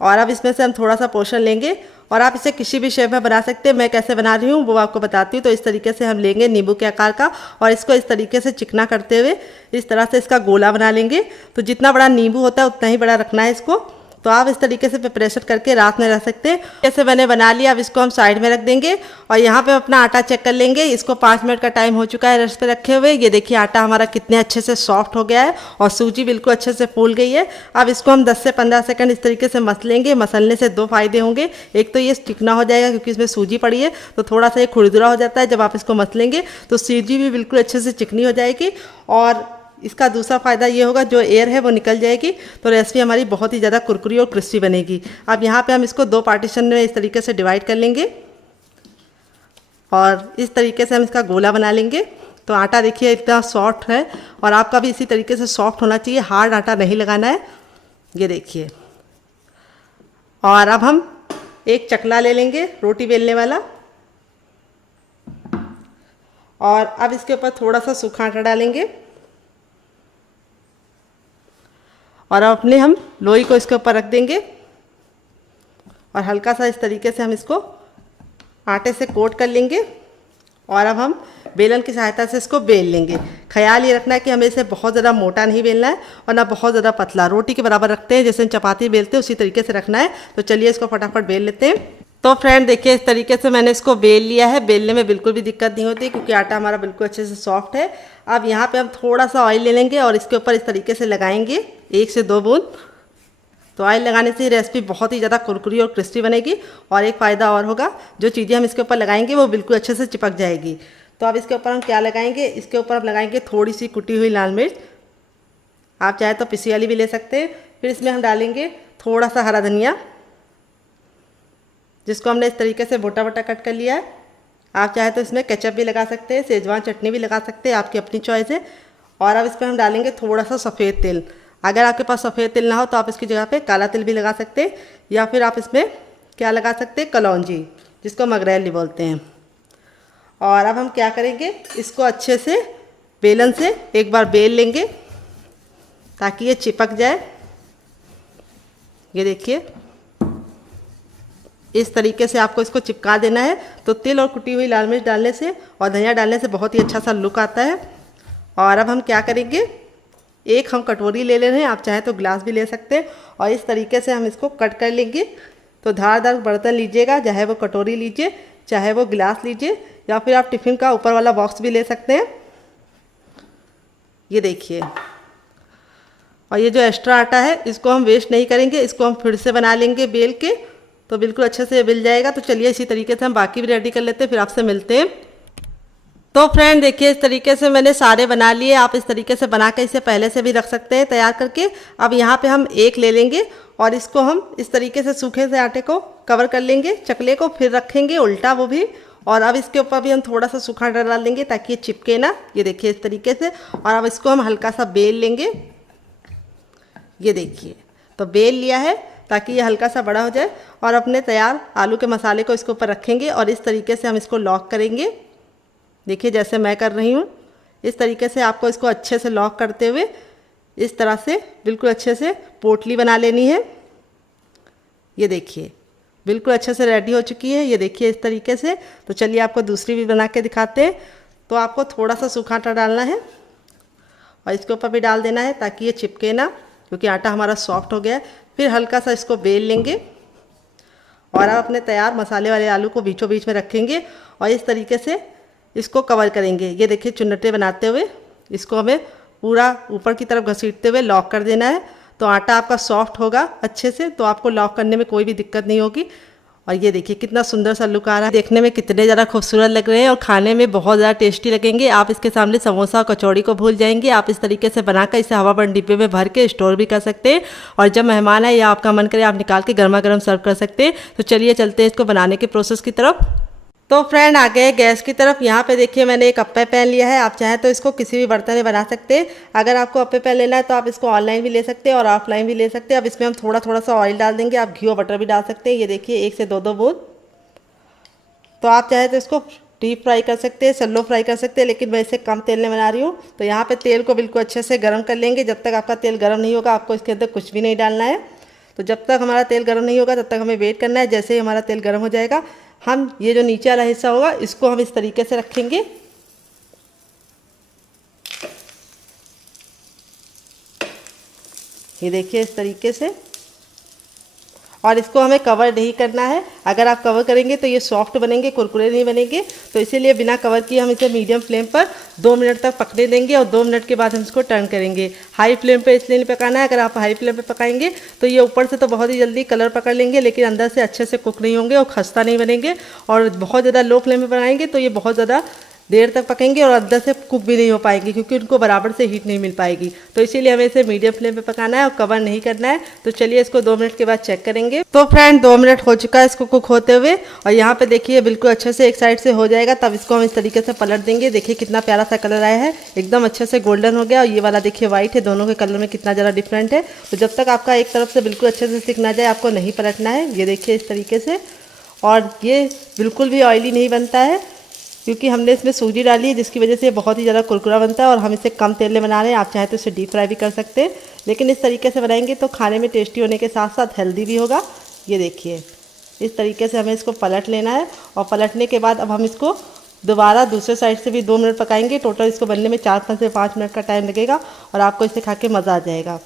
और अब इसमें से हम थोड़ा सा पोर्शन लेंगे और आप इसे किसी भी शेप में बना सकते हैं। मैं कैसे बना रही हूँ वो आपको बताती हूँ। तो इस तरीके से हम लेंगे नींबू के आकार का और इसको इस तरीके से चिकना करते हुए इस तरह से इसका गोला बना लेंगे। तो जितना बड़ा नींबू होता है उतना ही बड़ा रखना है इसको। तो आप इस तरीके से प्रिपरेशन करके रात में रख सकते हैं। जैसे मैंने बना लिया, अब इसको हम साइड में रख देंगे और यहाँ पे अपना आटा चेक कर लेंगे। इसको 5 मिनट का टाइम हो चुका है रेस्ट पे रखे हुए। ये देखिए आटा हमारा कितने अच्छे से सॉफ्ट हो गया है और सूजी बिल्कुल अच्छे से फूल गई है। अब इसको हम 10 से 15 सेकंड इस तरीके से मसलेंगे। मसलने से 2 फायदे होंगे। एक तो ये चिकना हो जाएगा क्योंकि इसमें सूजी पड़ी है, तो थोड़ा सा ये खुरदुरा हो जाता है। जब आप इसको मसलेंगे तो सूजी भी बिल्कुल अच्छे से चिकनी हो जाएगी और इसका दूसरा फ़ायदा ये होगा, जो एयर है वो निकल जाएगी। तो रेसिपी हमारी बहुत ही ज़्यादा कुरकुरी और क्रिस्पी बनेगी। अब यहाँ पे हम इसको 2 पार्टीशन में इस तरीके से डिवाइड कर लेंगे और इस तरीके से हम इसका गोला बना लेंगे। तो आटा देखिए इतना सॉफ्ट है और आपका भी इसी तरीके से सॉफ्ट होना चाहिए, हार्ड आटा नहीं लगाना है। ये देखिए। और अब हम एक चकला ले लेंगे रोटी बेलने वाला और अब इसके ऊपर थोड़ा सा सूखा आटा डालेंगे और अब अपने हम लोई को इसके ऊपर रख देंगे और हल्का सा इस तरीके से हम इसको आटे से कोट कर लेंगे और अब हम बेलन की सहायता से इसको बेल लेंगे। ख्याल ये रखना है कि हमें इसे बहुत ज़्यादा मोटा नहीं बेलना है और ना बहुत ज़्यादा पतला। रोटी के बराबर रखते हैं, जैसे चपाती बेलते हैं उसी तरीके से रखना है। तो चलिए इसको फटाफट बेल लेते हैं। तो फ्रेंड देखिए इस तरीके से मैंने इसको बेल लिया है। बेलने में बिल्कुल भी दिक्कत नहीं होती क्योंकि आटा हमारा बिल्कुल अच्छे से सॉफ्ट है। अब यहाँ पे हम थोड़ा सा ऑयल ले लेंगे और इसके ऊपर इस तरीके से लगाएंगे 1 से 2 बूंद। तो ऑयल लगाने से रेसिपी बहुत ही ज़्यादा कुरकुरी और क्रिस्पी बनेगी। और एक फ़ायदा और होगा, जो चीज़ें हम इसके ऊपर लगाएंगे वो बिल्कुल अच्छे से चिपक जाएगी। तो अब इसके ऊपर हम क्या लगाएंगे, इसके ऊपर हम लगाएंगे थोड़ी सी कुटी हुई लाल मिर्च। आप चाहे तो पिसी वाली भी ले सकते हैं। फिर इसमें हम डालेंगे थोड़ा सा हरा धनिया, जिसको हमने इस तरीके से मोटा मोटा कट कर लिया है। आप चाहे तो इसमें केचप भी लगा सकते हैं, शेजवान चटनी भी लगा सकते हैं, आपकी अपनी चॉइस है। और अब इस पर हम डालेंगे थोड़ा सा सफ़ेद तेल। अगर आपके पास सफ़ेद तेल ना हो तो आप इसकी जगह पे काला तेल भी लगा सकते हैं या फिर आप इसमें क्या लगा सकते हैं, कलौंजी, जिसको मगरैली बोलते हैं। और अब हम क्या करेंगे, इसको अच्छे से बेलन से एक बार बेल लेंगे ताकि ये चिपक जाए। ये देखिए इस तरीके से आपको इसको चिपका देना है। तो तिल और कुटी हुई लाल मिर्च डालने से और धनिया डालने से बहुत ही अच्छा सा लुक आता है। और अब हम क्या करेंगे, एक हम कटोरी ले ले रहे हैं, आप चाहे तो ग्लास भी ले सकते हैं, और इस तरीके से हम इसको कट कर लेंगे। तो धारदार बर्तन लीजिएगा, चाहे वो कटोरी लीजिए, चाहे वो गिलास लीजिए, या फिर आप टिफ़िन का ऊपर वाला बॉक्स भी ले सकते हैं। ये देखिए, और ये जो एक्स्ट्रा आटा है इसको हम वेस्ट नहीं करेंगे, इसको हम फिर से बना लेंगे बेल के, तो बिल्कुल अच्छे से मिल जाएगा। तो चलिए इसी तरीके से हम बाकी भी रेडी कर लेते हैं, फिर आपसे मिलते हैं। तो फ्रेंड देखिए इस तरीके से मैंने सारे बना लिए। आप इस तरीके से बना के इसे पहले से भी रख सकते हैं तैयार करके। अब यहाँ पे हम एक ले लेंगे और इसको हम इस तरीके से सूखे से आटे को कवर कर लेंगे, चकले को, फिर रखेंगे उल्टा वो भी। और अब इसके ऊपर भी हम थोड़ा सा सूखा आटा डाल देंगे ताकि ये चिपके ना। ये देखिए इस तरीके से। और अब इसको हम हल्का सा बेल लेंगे। ये देखिए, तो बेल लिया है ताकि ये हल्का सा बड़ा हो जाए। और अपने तैयार आलू के मसाले को इसके ऊपर रखेंगे और इस तरीके से हम इसको लॉक करेंगे। देखिए जैसे मैं कर रही हूँ, इस तरीके से आपको इसको अच्छे से लॉक करते हुए इस तरह से बिल्कुल अच्छे से पोटली बना लेनी है। ये देखिए बिल्कुल अच्छे से रेडी हो चुकी है। ये देखिए इस तरीके से। तो चलिए आपको दूसरी भी बना के दिखाते हैं। तो आपको थोड़ा सा सूखा आटा डालना है और इसके ऊपर भी डाल देना है ताकि ये चिपके ना, क्योंकि आटा हमारा सॉफ्ट हो गया है। फिर हल्का सा इसको बेल लेंगे और आप अपने तैयार मसाले वाले आलू को बीचों बीच में रखेंगे और इस तरीके से इसको कवर करेंगे। ये देखिए चुन्नटे बनाते हुए इसको हमें पूरा ऊपर की तरफ घसीटते हुए लॉक कर देना है। तो आटा आपका सॉफ्ट होगा अच्छे से, तो आपको लॉक करने में कोई भी दिक्कत नहीं होगी। और ये देखिए कितना सुंदर सा लुक आ रहा है, देखने में कितने ज़्यादा खूबसूरत लग रहे हैं और खाने में बहुत ज़्यादा टेस्टी लगेंगे। आप इसके सामने समोसा और कचौड़ी को भूल जाएंगे। आप इस तरीके से बनाकर इसे हवाबंद डिब्बे में भर के स्टोर भी कर सकते हैं और जब मेहमान आए या आपका मन करे आप निकाल के गर्मा गर्म सर्व कर सकते हैं। तो चलिए चलते हैं इसको बनाने के प्रोसेस की तरफ। तो फ्रेंड आ गए गैस की तरफ। यहाँ पे देखिए मैंने एक अप्पे पैन लिया है। आप चाहे तो इसको किसी भी बर्तन में बना सकते हैं। अगर आपको अप्पे पैन लेना है तो आप इसको ऑनलाइन भी ले सकते हैं और ऑफलाइन भी ले सकते हैं। अब इसमें हम थोड़ा थोड़ा सा ऑयल डाल देंगे। आप घी और बटर भी डाल सकते हैं। ये देखिए 1 से 2 बूंद। तो आप चाहे तो इसको डीप फ्राई कर सकते हैं, सैलो फ्राई कर सकते हैं, लेकिन मैं इसे कम तेल में बना रही हूँ। तो यहाँ पे तेल को बिल्कुल अच्छे से गर्म कर लेंगे। जब तक आपका तेल गर्म नहीं होगा आपको इसके अंदर कुछ भी नहीं डालना है। तो जब तक हमारा तेल गर्म नहीं होगा तब तक हमें वेट करना है। जैसे ही हमारा तेल गर्म हो जाएगा हम ये जो नीचे वाला हिस्सा होगा इसको हम इस तरीके से रखेंगे। ये देखिए इस तरीके से। और इसको हमें कवर नहीं करना है। अगर आप कवर करेंगे तो ये सॉफ्ट बनेंगे, कुरकुरे नहीं बनेंगे। तो इसीलिए बिना कवर किए हम इसे मीडियम फ्लेम पर 2 मिनट तक पकने देंगे और 2 मिनट के बाद हम इसको टर्न करेंगे। हाई फ्लेम पे इसलिए नहीं पकाना है, अगर आप हाई फ्लेम पे पकाएंगे तो ये ऊपर से तो बहुत ही जल्दी कलर पकड़ लेंगे लेकिन अंदर से अच्छे से कुक नहीं होंगे और खस्ता नहीं बनेंगे। और बहुत ज़्यादा लो फ्लेम पे बनाएंगे तो ये बहुत ज़्यादा देर तक पकेंगे और अंदर से कुक भी नहीं हो पाएंगे क्योंकि उनको बराबर से हीट नहीं मिल पाएगी। तो इसीलिए हमें इसे मीडियम फ्लेम पे पकाना है और कवर नहीं करना है। तो चलिए इसको 2 मिनट के बाद चेक करेंगे। तो फ्रेंड 2 मिनट हो चुका है इसको कुक होते हुए और यहाँ पे देखिए बिल्कुल अच्छे से एक साइड से हो जाएगा। तब इसको हम इस तरीके से पलट देंगे। देखिए कितना प्यारा सा कलर आया है, एकदम अच्छे से गोल्डन हो गया। और ये वाला देखिए व्हाइट है, दोनों के कलर में कितना ज़्यादा डिफरेंट है। तो जब तक आपका एक तरफ से बिल्कुल अच्छे से सिक ना जाए आपको नहीं पलटना है। ये देखिए इस तरीके से। और ये बिल्कुल भी ऑयली नहीं बनता है क्योंकि हमने इसमें सूजी डाली है जिसकी वजह से ये बहुत ही ज़्यादा कुरकुरा बनता है। और हम इसे कम तेल में बना रहे हैं। आप चाहे तो इसे डीप फ्राई भी कर सकते हैं, लेकिन इस तरीके से बनाएंगे तो खाने में टेस्टी होने के साथ साथ हेल्दी भी होगा। ये देखिए इस तरीके से हमें इसको पलट लेना है और पलटने के बाद अब हम इसको दोबारा दूसरे साइड से भी 2 मिनट पकाएंगे। टोटल इसको बनने में 4 से 5 मिनट का टाइम लगेगा और आपको इसे खा के मज़ा आ जाएगा।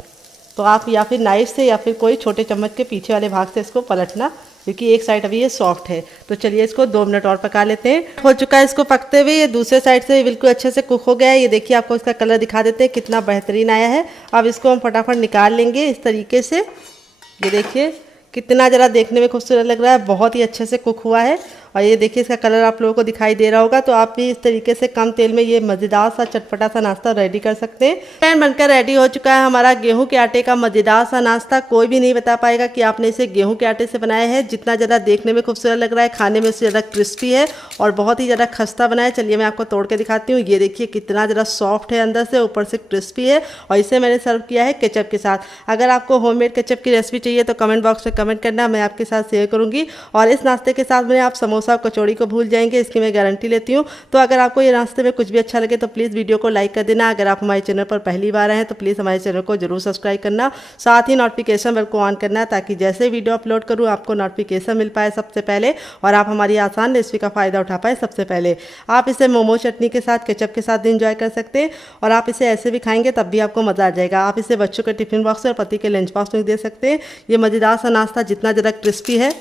तो आप या फिर नाइफ से या फिर कोई छोटे चम्मच के पीछे वाले भाग से इसको पलटना, क्योंकि एक साइड अभी ये सॉफ्ट है। तो चलिए इसको 2 मिनट और पका लेते हैं। हो चुका है इसको पकते हुए। ये दूसरे साइड से बिल्कुल अच्छे से कुक हो गया है। ये देखिए आपको इसका कलर दिखा देते हैं कितना बेहतरीन आया है। अब इसको हम फटाफट निकाल लेंगे इस तरीके से। ये देखिए कितना ज़रा देखने में खूबसूरत लग रहा है, बहुत ही अच्छे से कुक हुआ है। और ये देखिए इसका कलर आप लोगों को दिखाई दे रहा होगा। तो आप भी इस तरीके से कम तेल में ये मज़ेदार सा चटपटा सा नाश्ता रेडी कर सकते हैं। पैन बनकर रेडी हो चुका है हमारा गेहूं के आटे का मज़ेदार सा नाश्ता। कोई भी नहीं बता पाएगा कि आपने इसे गेहूं के आटे से बनाया है। जितना ज़्यादा देखने में खूबसूरत लग रहा है, खाने में उससे ज़्यादा क्रिस्पी है और बहुत ही ज़्यादा खस्ता बना है। चलिए मैं आपको तोड़ के दिखाती हूँ। ये देखिए कितना ज़्यादा सॉफ्ट है, अंदर से ऊपर से क्रिस्पी है। और इसे मैंने सर्व किया है केचप के साथ। अगर आपको होममेड केचप की रेसिपी चाहिए तो कमेंट बॉक्स में कमेंट करना, मैं आपके साथ शेयर करूँगी। और इस नाश्ते के साथ मैंने आप समोसा समोसा और कचौड़ी को भूल जाएंगे, इसकी मैं गारंटी लेती हूँ। तो अगर आपको ये नाश्ते में कुछ भी अच्छा लगे तो प्लीज़ वीडियो को लाइक कर देना। अगर आप हमारे चैनल पर पहली बार आए हैं तो प्लीज़ हमारे चैनल को जरूर सब्सक्राइब करना, साथ ही नोटिफिकेशन बेल को ऑन करना, ताकि जैसे वीडियो अपलोड करूँ आपको नोटिफिकेशन मिल पाए सबसे पहले और आप हमारी आसान रेसिपी का फ़ायदा उठा पाए सबसे पहले। आप इसे मोमो चटनी के साथ, केचप के साथ भी इंजॉय कर सकते हैं और आप इसे ऐसे भी खाएंगे तब भी आपको मज़ा आ जाएगा। आप इसे बच्चों के टिफिन बॉक्स और पति के लंच बॉक्स में दे सकते हैं। ये मज़ेदार सा नाश्ता जितना ज़्यादा क्रिस्पी है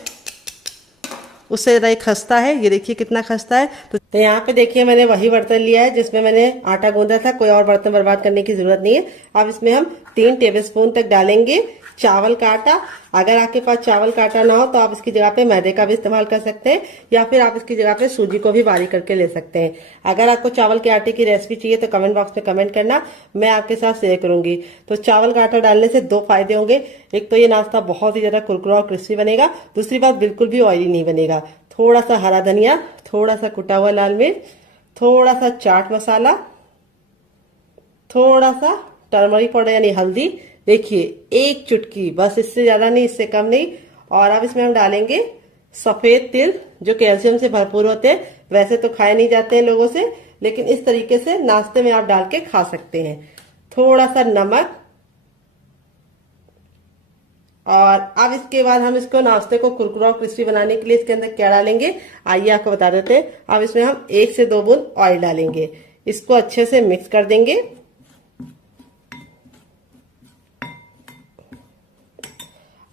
उससे ज़्यादा खस्ता है। ये देखिए कितना खस्ता है। तो यहाँ पे देखिए मैंने वही बर्तन लिया है जिसमें मैंने आटा गूंदा था, कोई और बर्तन बर्बाद करने की जरूरत नहीं है। अब इसमें हम 3 टेबलस्पून तक डालेंगे चावल का आटा। अगर आपके पास चावल का आटा ना हो तो आप इसकी जगह पे मैदे का भी इस्तेमाल कर सकते हैं या फिर आप इसकी जगह पे सूजी को भी बारीक करके ले सकते हैं। अगर आपको चावल के आटे की रेसिपी चाहिए तो कमेंट बॉक्स में कमेंट करना, मैं आपके साथ शेयर करूंगी। तो चावल का आटा डालने से 2 फायदे होंगे। एक तो ये नाश्ता बहुत ही ज्यादा कुरकुरा और क्रिस्पी बनेगा, दूसरी बात बिल्कुल भी ऑयली नहीं बनेगा। थोड़ा सा हरा धनिया, थोड़ा सा कुटा हुआ लाल मिर्च, थोड़ा सा चाट मसाला, थोड़ा सा टर्मरिक पाउडर यानी हल्दी, देखिए 1 चुटकी, बस इससे ज्यादा नहीं, इससे कम नहीं। और अब इसमें हम डालेंगे सफेद तिल जो कैल्शियम से भरपूर होते हैं। वैसे तो खाए नहीं जाते हैं लोगों से, लेकिन इस तरीके से नाश्ते में आप डाल के खा सकते हैं। थोड़ा सा नमक और अब इसके बाद हम इसको नाश्ते को कुरकुरा और क्रिस्पी बनाने के लिए इसके अंदर क्या डालेंगे आइए आपको बता देते हैं। अब इसमें हम 1 से 2 बूंद ऑयल डालेंगे, इसको अच्छे से मिक्स कर देंगे।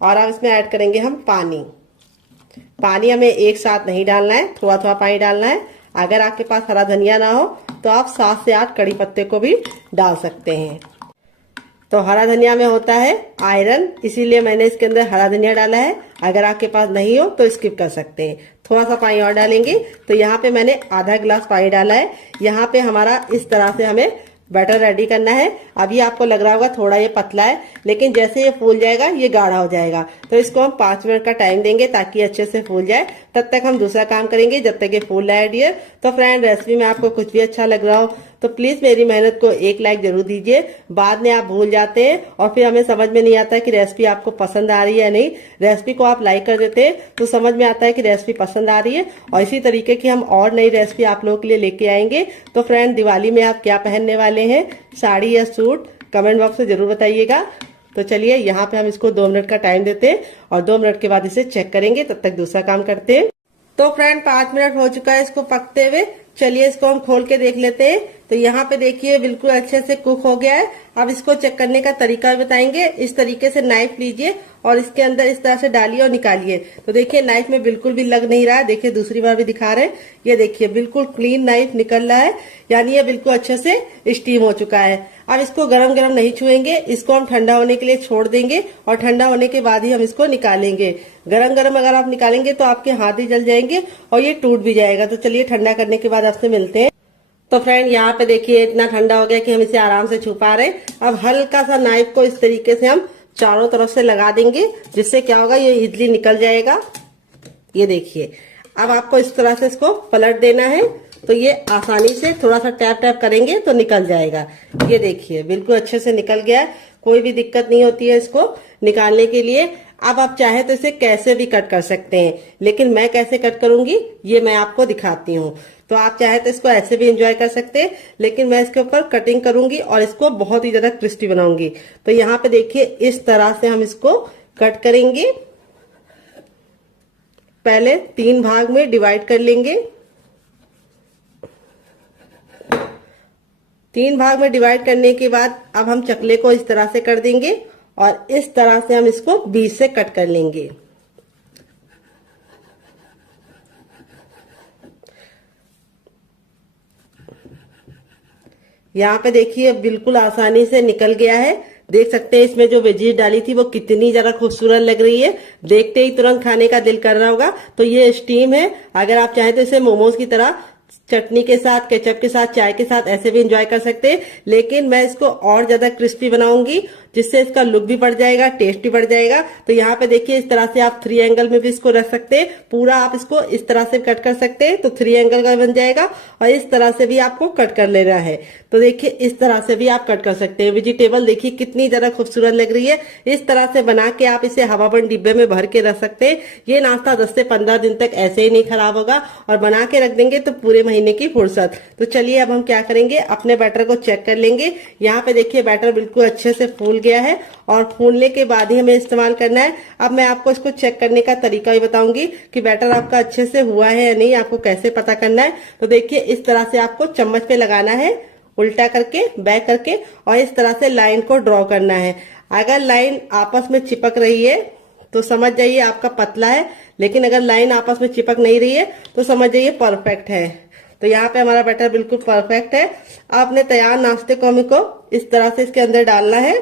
और अब इसमें ऐड करेंगे हम पानी। पानी हमें एक साथ नहीं डालना है, थोड़ा थोड़ा पानी डालना है। अगर आपके पास हरा धनिया ना हो तो आप 7 से 8 कड़ी पत्ते को भी डाल सकते हैं। तो हरा धनिया में होता है आयरन, इसीलिए मैंने इसके अंदर हरा धनिया डाला है। अगर आपके पास नहीं हो तो स्किप कर सकते हैं। थोड़ा सा पानी और डालेंगे। तो यहाँ पे मैंने आधा गिलास पानी डाला है। यहाँ पे हमारा इस तरह से हमें बैटर रेडी करना है। अभी आपको लग रहा होगा थोड़ा ये पतला है, लेकिन जैसे ये फूल जाएगा ये गाढ़ा हो जाएगा। तो इसको हम 5 मिनट का टाइम देंगे ताकि अच्छे से फूल जाए। तब तक हम दूसरा काम करेंगे जब तक ये फूल रहा है डियर। तो फ्रेंड, रेसिपी में आपको कुछ भी अच्छा लग रहा हो तो प्लीज मेरी मेहनत को 1 लाइक जरूर दीजिए। बाद में आप भूल जाते हैं और फिर हमें समझ में नहीं आता कि रेसिपी आपको पसंद आ रही है या नहीं। रेसिपी को आप लाइक कर देते हैं तो समझ में आता है कि रेसिपी पसंद आ रही है। और इसी तरीके की हम और नई रेसिपी आप लोगों के लिए लेके आएंगे। तो फ्रेंड, दिवाली में आप क्या पहनने वाले हैं, साड़ी या सूट, कमेंट बॉक्स में जरूर बताइएगा। तो चलिए यहाँ पे हम इसको 2 मिनट का टाइम देते हैं और 2 मिनट के बाद इसे चेक करेंगे। तब तक दूसरा काम करते हैं। तो फ्रेंड, 5 मिनट हो चुका है इसको पकते हुए। चलिए इसको हम खोल के देख लेते हैं। तो यहाँ पे देखिए बिल्कुल अच्छे से कुक हो गया है। अब इसको चेक करने का तरीका भी बताएंगे। इस तरीके से नाइफ लीजिए और इसके अंदर इस तरह से डालिए और निकालिए। तो देखिए नाइफ में बिल्कुल भी लग नहीं रहा है। देखिए दूसरी बार भी दिखा रहे हैं, ये देखिए बिल्कुल क्लीन नाइफ निकल रहा है, यानी ये बिल्कुल अच्छे से स्टीम हो चुका है। अब इसको गरम गरम नहीं छुएंगे, इसको हम ठंडा होने के लिए छोड़ देंगे और ठंडा होने के बाद ही हम इसको निकालेंगे। गरम गरम अगर आप निकालेंगे तो आपके हाथ ही जल जाएंगे और ये टूट भी जाएगा। तो चलिए ठंडा करने के बाद आपसे मिलते हैं। तो फ्रेंड, यहाँ पे देखिए इतना ठंडा हो गया कि हम इसे आराम से छू पा रहे हैं। अब हल्का सा नाइफ को इस तरीके से हम चारों तरफ से लगा देंगे, जिससे क्या होगा ये इजली निकल जाएगा। ये देखिए, अब आपको इस तरह से इसको पलट देना है तो ये आसानी से थोड़ा सा टैप टैप करेंगे तो निकल जाएगा। ये देखिए बिल्कुल अच्छे से निकल गया है, कोई भी दिक्कत नहीं होती है इसको निकालने के लिए। अब आप चाहे तो इसे कैसे भी कट कर सकते हैं, लेकिन मैं कैसे कट करूंगी ये मैं आपको दिखाती हूँ। तो आप चाहे तो इसको ऐसे भी एंजॉय कर सकते हैं, लेकिन मैं इसके ऊपर कटिंग करूंगी और इसको बहुत ही ज्यादा क्रिस्पी बनाऊंगी। तो यहाँ पे देखिए इस तरह से हम इसको कट करेंगे। पहले 3 भाग में डिवाइड कर लेंगे। 3 भाग में डिवाइड करने के बाद अब हम चकले को इस तरह से कर देंगे और इस तरह से हम इसको बीच से कट कर लेंगे। यहाँ पे देखिए बिल्कुल आसानी से निकल गया है। देख सकते हैं इसमें जो वेजीज डाली थी वो कितनी ज्यादा खूबसूरत लग रही है, देखते ही तुरंत खाने का दिल कर रहा होगा। तो ये स्टीम है। अगर आप चाहें तो इसे मोमोज की तरह चटनी के साथ, केचप के साथ, चाय के साथ ऐसे भी एंजॉय कर सकते हैं, लेकिन मैं इसको और ज्यादा क्रिस्पी बनाऊंगी जिससे इसका लुक भी बढ़ जाएगा, टेस्ट भी बढ़ जाएगा। तो यहाँ पे देखिए इस तरह से आप 3 एंगल में भी इसको रख सकते हैं, पूरा आप इसको इस तरह से कट कर सकते हैं तो 3 एंगल का बन जाएगा। और इस तरह से भी आपको कट कर लेना है, तो देखिए इस तरह से भी आप कट कर सकते हैं। वेजिटेबल देखिए कितनी ज्यादा खूबसूरत लग रही है। इस तरह से बना के आप इसे हवाबंद डिब्बे में भर के रख सकते हैं। ये नाश्ता 10 से 15 दिन तक ऐसे ही नहीं खराब होगा और बना के रख देंगे तो पूरे महीने की फुर्सत। तो चलिए अब हम क्या करेंगे, अपने बैटर को चेक कर लेंगे। यहाँ पे देखिए बैटर बिल्कुल अच्छे से फूल गया है और फूलने के बाद ही हमें इस्तेमाल करना है। अब मैं आपको इसको चेक करने का तरीका भी बताऊंगी कि बैटर आपका अच्छे से हुआ है या नहीं, आपको कैसे पता करना है। तो देखिए इस तरह से आपको चम्मच पे लगाना है, उल्टा करके, बैक करके, और इस तरह से लाइन को ड्रॉ करना है। अगर लाइन आपस में चिपक रही है तो समझ जाइए आपका पतला है, लेकिन अगर लाइन आपस में चिपक नहीं रही है तो समझ जाइए परफेक्ट है। तो यहाँ पे हमारा बैटर बिल्कुल परफेक्ट है। आपने तैयार नाश्ते को हमको इस तरह से इसके अंदर डालना है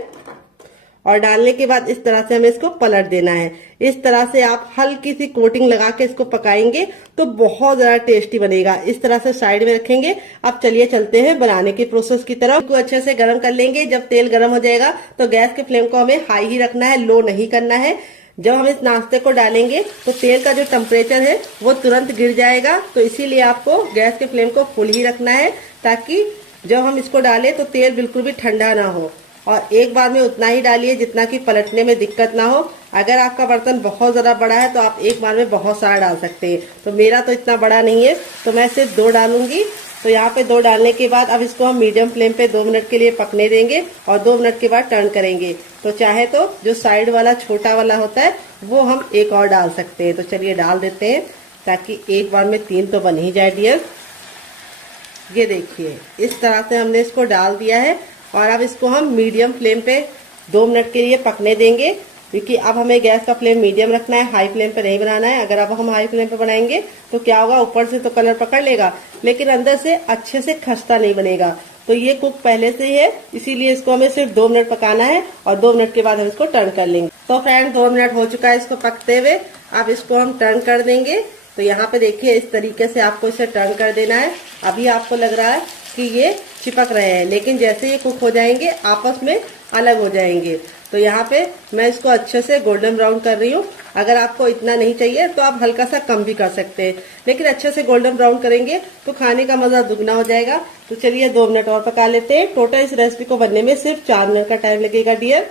और डालने के बाद इस तरह से हमें इसको पलट देना है। इस तरह से आप हल्की सी कोटिंग लगा के इसको पकाएंगे तो बहुत ज्यादा टेस्टी बनेगा। इस तरह से साइड में रखेंगे। अब चलिए चलते हैं बनाने की प्रोसेस की तरफ। इसको अच्छे से गर्म कर लेंगे। जब तेल गर्म हो जाएगा तो गैस के फ्लेम को हमें हाई ही रखना है, लो नहीं करना है। जब हम इस नाश्ते को डालेंगे तो तेल का जो टेम्परेचर है वो तुरंत गिर जाएगा, तो इसीलिए आपको गैस के फ्लेम को फुल ही रखना है ताकि जब हम इसको डालें तो तेल बिल्कुल भी ठंडा ना हो। और एक बार में उतना ही डालिए जितना कि पलटने में दिक्कत ना हो। अगर आपका बर्तन बहुत ज्यादा बड़ा है तो आप एक बार में बहुत सारा डाल सकते हैं। तो मेरा तो इतना बड़ा नहीं है तो मैं सिर्फ 2 डालूंगी। तो यहाँ पे 2 डालने के बाद अब इसको हम मीडियम फ्लेम पे 2 मिनट के लिए पकने देंगे और 2 मिनट के बाद टर्न करेंगे। तो चाहे तो जो साइड वाला छोटा वाला होता है वो हम एक और डाल सकते हैं। तो चलिए डाल देते हैं ताकि एक बार में 3 तो बन ही जाए डियर। ये देखिए इस तरह से हमने इसको डाल दिया है और अब इसको हम मीडियम फ्लेम पे 2 मिनट के लिए पकने देंगे, क्योंकि अब हमें गैस का फ्लेम मीडियम रखना है, हाई फ्लेम पे नहीं बनाना है। अगर अब हम हाई फ्लेम पे बनाएंगे तो क्या होगा, ऊपर से तो कलर पकड़ लेगा लेकिन अंदर से अच्छे से खस्ता नहीं बनेगा। तो ये कुक पहले से ही है, इसीलिए इसको हमें सिर्फ 2 मिनट पकाना है और 2 मिनट के बाद हम इसको टर्न कर लेंगे। तो फ्रेंड 2 मिनट हो चुका है इसको पकते हुए। अब इसको हम टर्न कर देंगे। तो यहाँ पे देखिए इस तरीके से आपको इसे टर्न कर देना है। अभी आपको लग रहा है कि ये चिपक रहे हैं, लेकिन जैसे ये कुक हो जाएंगे आपस में अलग हो जाएंगे। तो यहाँ पे मैं इसको अच्छे से गोल्डन ब्राउन कर रही हूँ। अगर आपको इतना नहीं चाहिए तो आप हल्का सा कम भी कर सकते हैं, लेकिन अच्छे से गोल्डन ब्राउन करेंगे तो खाने का मजा दुगना हो जाएगा। तो चलिए 2 मिनट और पका लेते हैं। टोटल इस रेसिपी को बनने में सिर्फ 4 मिनट का टाइम लगेगा डियर।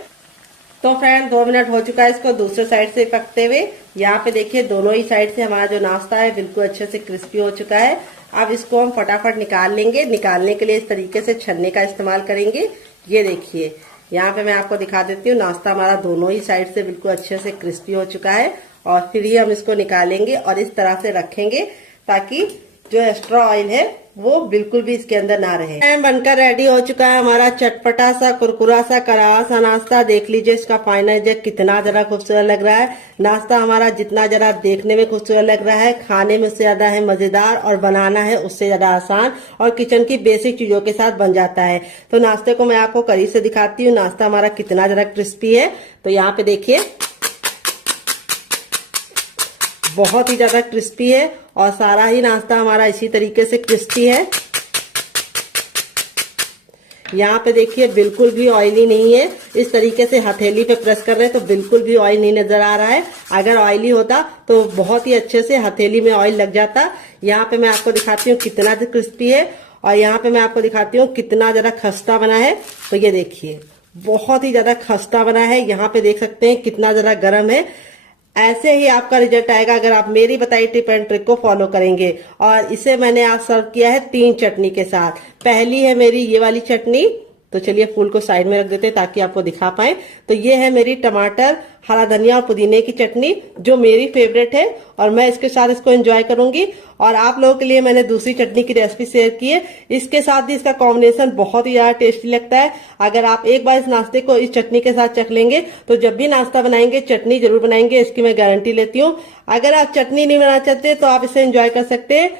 तो फ्रेंड 2 मिनट हो चुका है इसको दूसरे साइड से पकते हुए। यहाँ पे देखिए दोनों ही साइड से हमारा जो नाश्ता है बिल्कुल अच्छे से क्रिस्पी हो चुका है। अब इसको हम फटाफट निकाल लेंगे। निकालने के लिए इस तरीके से छन्ने का इस्तेमाल करेंगे। ये देखिए यहाँ पे मैं आपको दिखा देती हूँ, नाश्ता हमारा दोनों ही साइड से बिल्कुल अच्छे से क्रिस्पी हो चुका है। और फिर ही हम इसको निकालेंगे और इस तरह से रखेंगे ताकि जो एक्स्ट्रा ऑयल है वो बिल्कुल भी इसके अंदर ना रहे। टाइम बनकर रेडी हो चुका है हमारा चटपटा सा, कुरकुरा सा, करारा सा नाश्ता। देख लीजिए इसका फाइनल रिजल्ट कितना जरा खूबसूरत लग रहा है। नाश्ता हमारा जितना जरा देखने में खूबसूरत लग रहा है, खाने में उससे ज्यादा है मजेदार और बनाना है उससे ज्यादा आसान और किचन की बेसिक चीजों के साथ बन जाता है। तो नाश्ते को मैं आपको करीब से दिखाती हूँ, नाश्ता हमारा कितना जरा क्रिस्पी है। तो यहाँ पे देखिए बहुत ही ज्यादा क्रिस्पी है और सारा ही नाश्ता हमारा इसी तरीके से क्रिस्पी है। यहाँ पे देखिए बिल्कुल भी ऑयली नहीं है। इस तरीके से हथेली पे प्रेस कर रहे हैं तो बिल्कुल भी ऑयल नहीं नजर आ रहा है। अगर ऑयली होता तो बहुत ही अच्छे से हथेली में ऑयल लग जाता। यहाँ पे मैं आपको दिखाती हूँ कितना क्रिस्पी है और यहाँ पे मैं आपको दिखाती हूँ कितना जरा खस्ता बना है। तो ये देखिए बहुत ही ज्यादा खस्ता बना है। यहाँ पे देख सकते हैं कितना जरा गर्म है। ऐसे ही आपका रिजल्ट आएगा अगर आप मेरी बताई टिप एंड ट्रिक को फॉलो करेंगे। और इसे मैंने आज सर्व किया है 3 चटनी के साथ। पहली है मेरी ये वाली चटनी, तो चलिए फूल को साइड में रख देते हैं ताकि आपको दिखा पाए। तो ये है मेरी टमाटर, हरा धनिया और पुदीने की चटनी जो मेरी फेवरेट है और मैं इसके साथ इसको एंजॉय करूंगी। और आप लोगों के लिए मैंने दूसरी चटनी की रेसिपी शेयर की है, इसके साथ भी इसका कॉम्बिनेशन बहुत ही ज्यादा टेस्टी लगता है। अगर आप एक बार इस नाश्ते को इस चटनी के साथ चख लेंगे तो जब भी नाश्ता बनाएंगे चटनी जरूर बनाएंगे, इसकी मैं गारंटी लेती हूँ। अगर आप चटनी नहीं बनाना चाहते तो आप इसे एंजॉय कर सकते हैं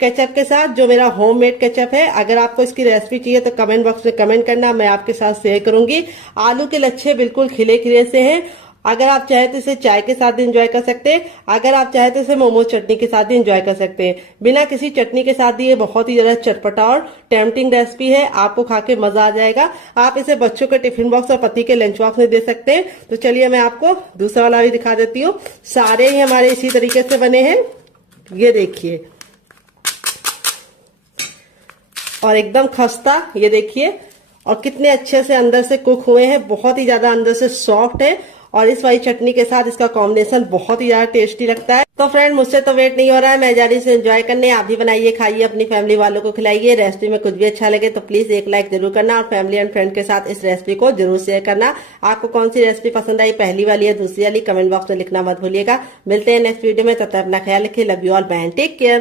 केचप के साथ, जो मेरा होममेड केचप है। अगर आपको इसकी रेसिपी चाहिए तो कमेंट बॉक्स में कमेंट करना, मैं आपके साथ शेयर करूंगी। आलू के लच्छे बिल्कुल खिले खिले से हैं अगर आप चाहे तो इसे चाय के साथ एंजॉय कर सकते हैं, अगर आप चाहे तो इसे मोमो चटनी के साथ एंजॉय कर सकते हैं। बिना किसी चटनी के साथ ये बहुत ही ज्यादा चटपटा और टेम्पटिंग रेसिपी है, आपको खा के मजा आ जाएगा। आप इसे बच्चों के टिफिन बॉक्स और पति के लंच बॉक्स में दे सकते हैं। तो चलिए मैं आपको दूसरा वाला भी दिखा देती हूँ। सारे ही हमारे इसी तरीके से बने हैं, ये देखिए, और एकदम खस्ता, ये देखिए, और कितने अच्छे से अंदर से कुक हुए हैं, बहुत ही ज्यादा अंदर से सॉफ्ट है। और इस वाली चटनी के साथ इसका कॉम्बिनेशन बहुत ही ज्यादा टेस्टी लगता है। तो फ्रेंड, मुझसे तो वेट नहीं हो रहा है, मैं जा रही हूँ एंजॉय करने। आप भी बनाइए, खाइए, अपनी फैमिली वालों को खिलाइए। रेसिपी में कुछ भी अच्छा लगे तो प्लीज एक लाइक जरूर करना और फैमिली एंड फ्रेंड के साथ इस रेसिपी को जरूर शेयर करना। आपको कौन सी रेसिपी पसंद आई, पहली वाली या दूसरी वाली, कमेंट बॉक्स में लिखना मत भूलिएगा। मिलते हैं नेक्स्ट वीडियो में, तब तक अपना ख्याल रखिए। Love you all, bye, take care.